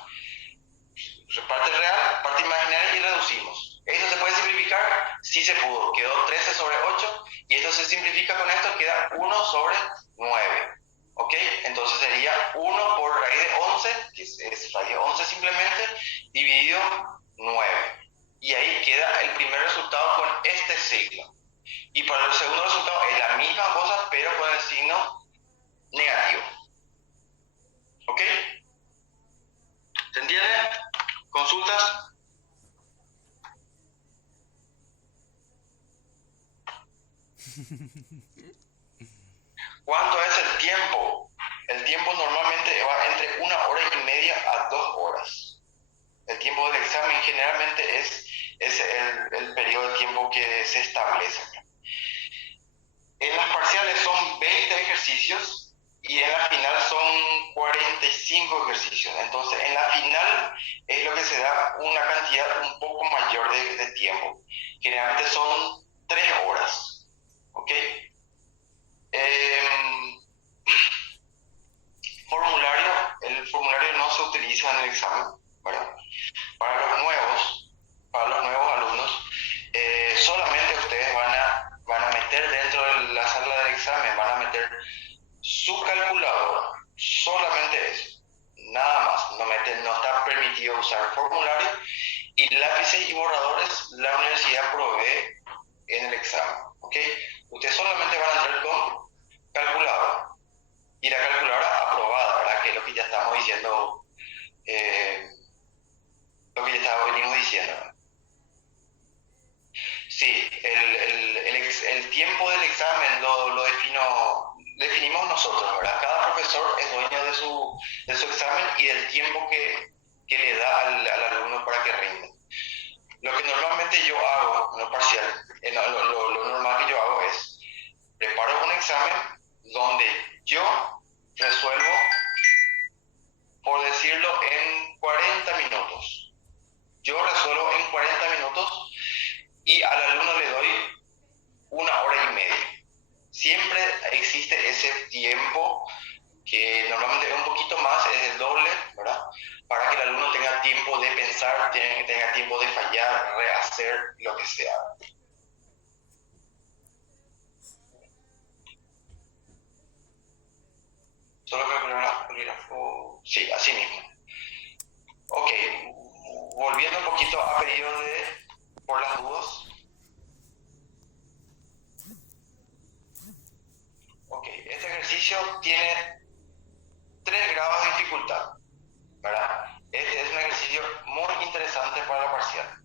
Parte real, parte imaginaria y reducimos. ¿Esto se puede simplificar? Sí se pudo. Quedó 13 sobre 8 y esto se simplifica con esto, queda 1 sobre 9. ¿Ok? Entonces sería 1 por raíz de 11, que es raíz de 11 simplemente, dividido 9. Y ahí queda el primer resultado con este signo. Y para el segundo resultado es la misma cosa, pero con el signo negativo. ¿Ok? ¿Se entiende? ¿Consultas? ¿Cuánto es el tiempo? El tiempo normalmente va entre 1 hora y media a 2 horas. El tiempo del examen generalmente es el periodo de tiempo que se establece. En las parciales son 20 ejercicios y en la final son 45 ejercicios. Entonces, en la final es lo que se da una cantidad un poco mayor de tiempo. Generalmente son 3 horas. ¿Ok? El formulario no se utiliza en el examen, ¿verdad? Para los nuevos alumnos, solamente ustedes van a meter dentro de la sala del examen, van a meter su calculadora, solamente eso, nada más. No está permitido usar formulario y lápices y borradores la universidad provee en el examen, ¿ok? Ustedes solamente van a entrar con calculadora y la calculadora aprobada, ¿verdad? Que es lo que ya estamos diciendo, lo que ya venimos diciendo. Sí, el tiempo del examen lo definimos nosotros, ¿verdad? Cada profesor es dueño de su examen y del tiempo que le da al alumno para que rinda. Lo que normalmente yo hago en lo parcial, lo normal que yo hago es, preparo un examen donde yo resuelvo, por decirlo, en 40 minutos. Yo resuelvo en 40 minutos y al alumno le doy 1 hora y media. Siempre existe ese tiempo, que normalmente es un poquito más, es el doble, ¿verdad? Para que el alumno tenga tiempo de pensar, tenga tiempo de fallar, rehacer, lo que sea. Solo calcular el bolígrafo. Sí, así mismo. Ok, volviendo un poquito a periodo de por las dudas. Ok, este ejercicio tiene 3 grados de dificultad, ¿verdad? Este es un ejercicio muy interesante para la parcial.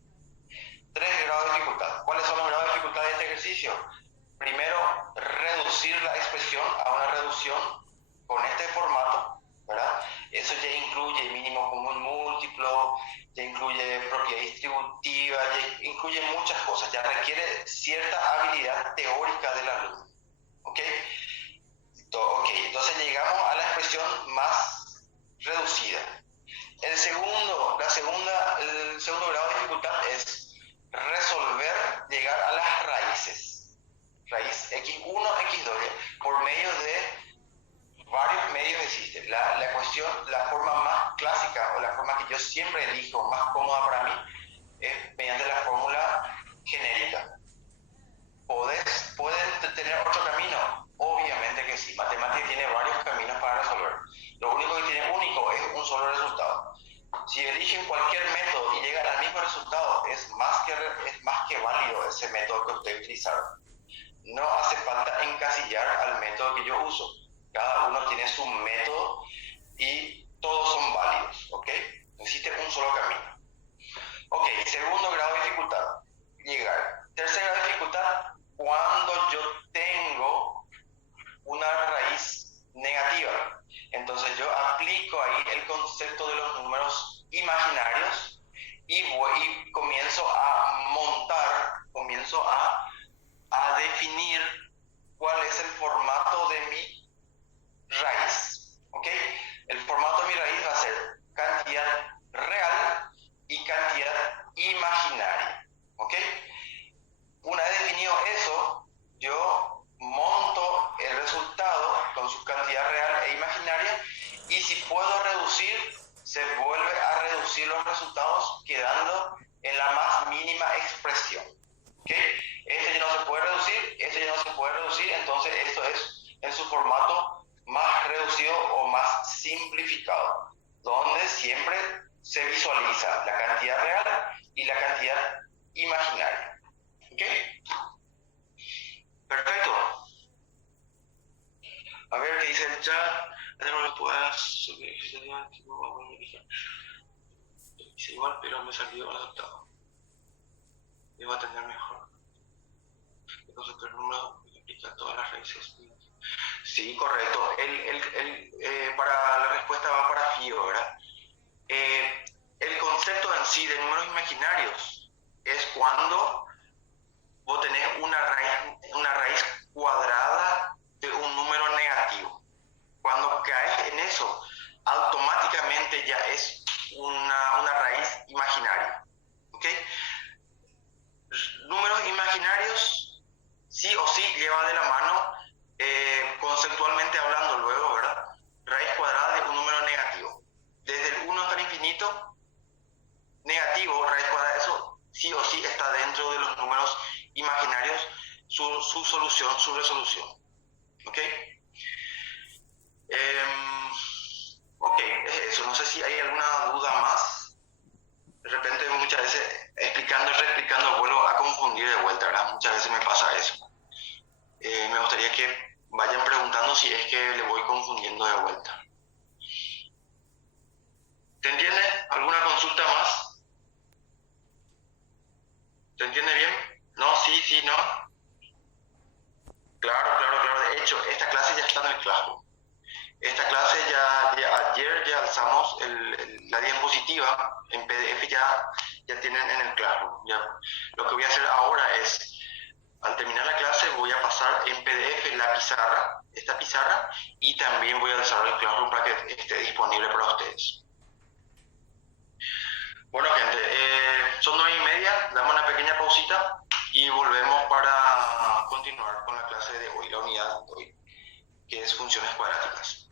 3 grados de dificultad. ¿Cuáles son los grados de dificultad de este ejercicio? Primero, reducir la expresión a una reducción con este formato, ¿verdad? Eso ya incluye mínimo común múltiplo, ya incluye propiedad distributiva, ya incluye muchas cosas, ya requiere cierta habilidad teórica del alumno, ¿ok? Entonces llegamos a la expresión más reducida. El segundo grado de dificultad es resolver, llegar a las raíces. Raíz x1, x2, por medio de varios medios existe. La cuestión, la forma más clásica o la forma que yo siempre elijo, más cómoda para mí, es mediante la fórmula genérica. ¿Pueden tener otro camino? Obviamente que sí. Matemática tiene varios caminos para resolver. Lo único que tiene único es un solo resultado. Si eligen cualquier método y llegan al mismo resultado, es más que válido ese método que ustedes utilizaron. No hace falta encasillar al método que yo uso. Cada uno tiene su método y todos son válidos, ¿ok? No existe un solo camino. Ok, segundo grado de dificultad, llegar. Tercer grado de dificultad, cuando yo tengo una raíz cantidad real e imaginaria, y si puedo reducir, se vuelve a reducir los resultados quedando en la más mínima expresión. ¿Okay? Este ya no se puede reducir, este ya no se puede reducir, entonces esto es en su formato más reducido o más simplificado, donde siempre se visualiza la cantidad real y la cantidad imaginaria. ¿Ok? Perfecto. A ver qué dice el chat. No lo puedas subir. Dice igual, pero me salió adaptado. Debo atender mejor. Entonces el número explica todas las raíces. Sí, correcto. Para la respuesta va para Fío, ¿verdad? El concepto en sí de números imaginarios es cuando vos tenés una raíz cuadrada de un número negativo. Cuando caes en eso, automáticamente ya es una raíz imaginaria. ¿Ok? Números imaginarios sí o sí lleva de la mano, conceptualmente hablando luego, ¿verdad? Raíz cuadrada de un número negativo. Desde el 1 hasta el infinito, negativo, raíz cuadrada, eso sí o sí está dentro de los números imaginarios, su solución, su resolución. ¿Ok? Ok, es eso. No sé si hay alguna duda más. De repente muchas veces explicando y reexplicando vuelvo a confundir de vuelta, ¿verdad? Muchas veces me pasa eso. Me gustaría que vayan preguntando si es que le voy confundiendo de vuelta. ¿Te entiende? ¿Alguna consulta más? ¿Te entiende bien? ¿No? ¿Sí? ¿No? Claro. De hecho, esta clase ya está en el Classroom. Esta clase ayer ya alzamos la diapositiva en PDF, ya tienen en el Classroom. Lo que voy a hacer ahora es, al terminar la clase voy a pasar en PDF esta pizarra, y también voy a alzar el Classroom para que esté disponible para ustedes. Bueno, gente, son 9:30, damos una pequeña pausita y volvemos para continuar con la clase de hoy, la unidad de hoy, que es funciones cuadráticas.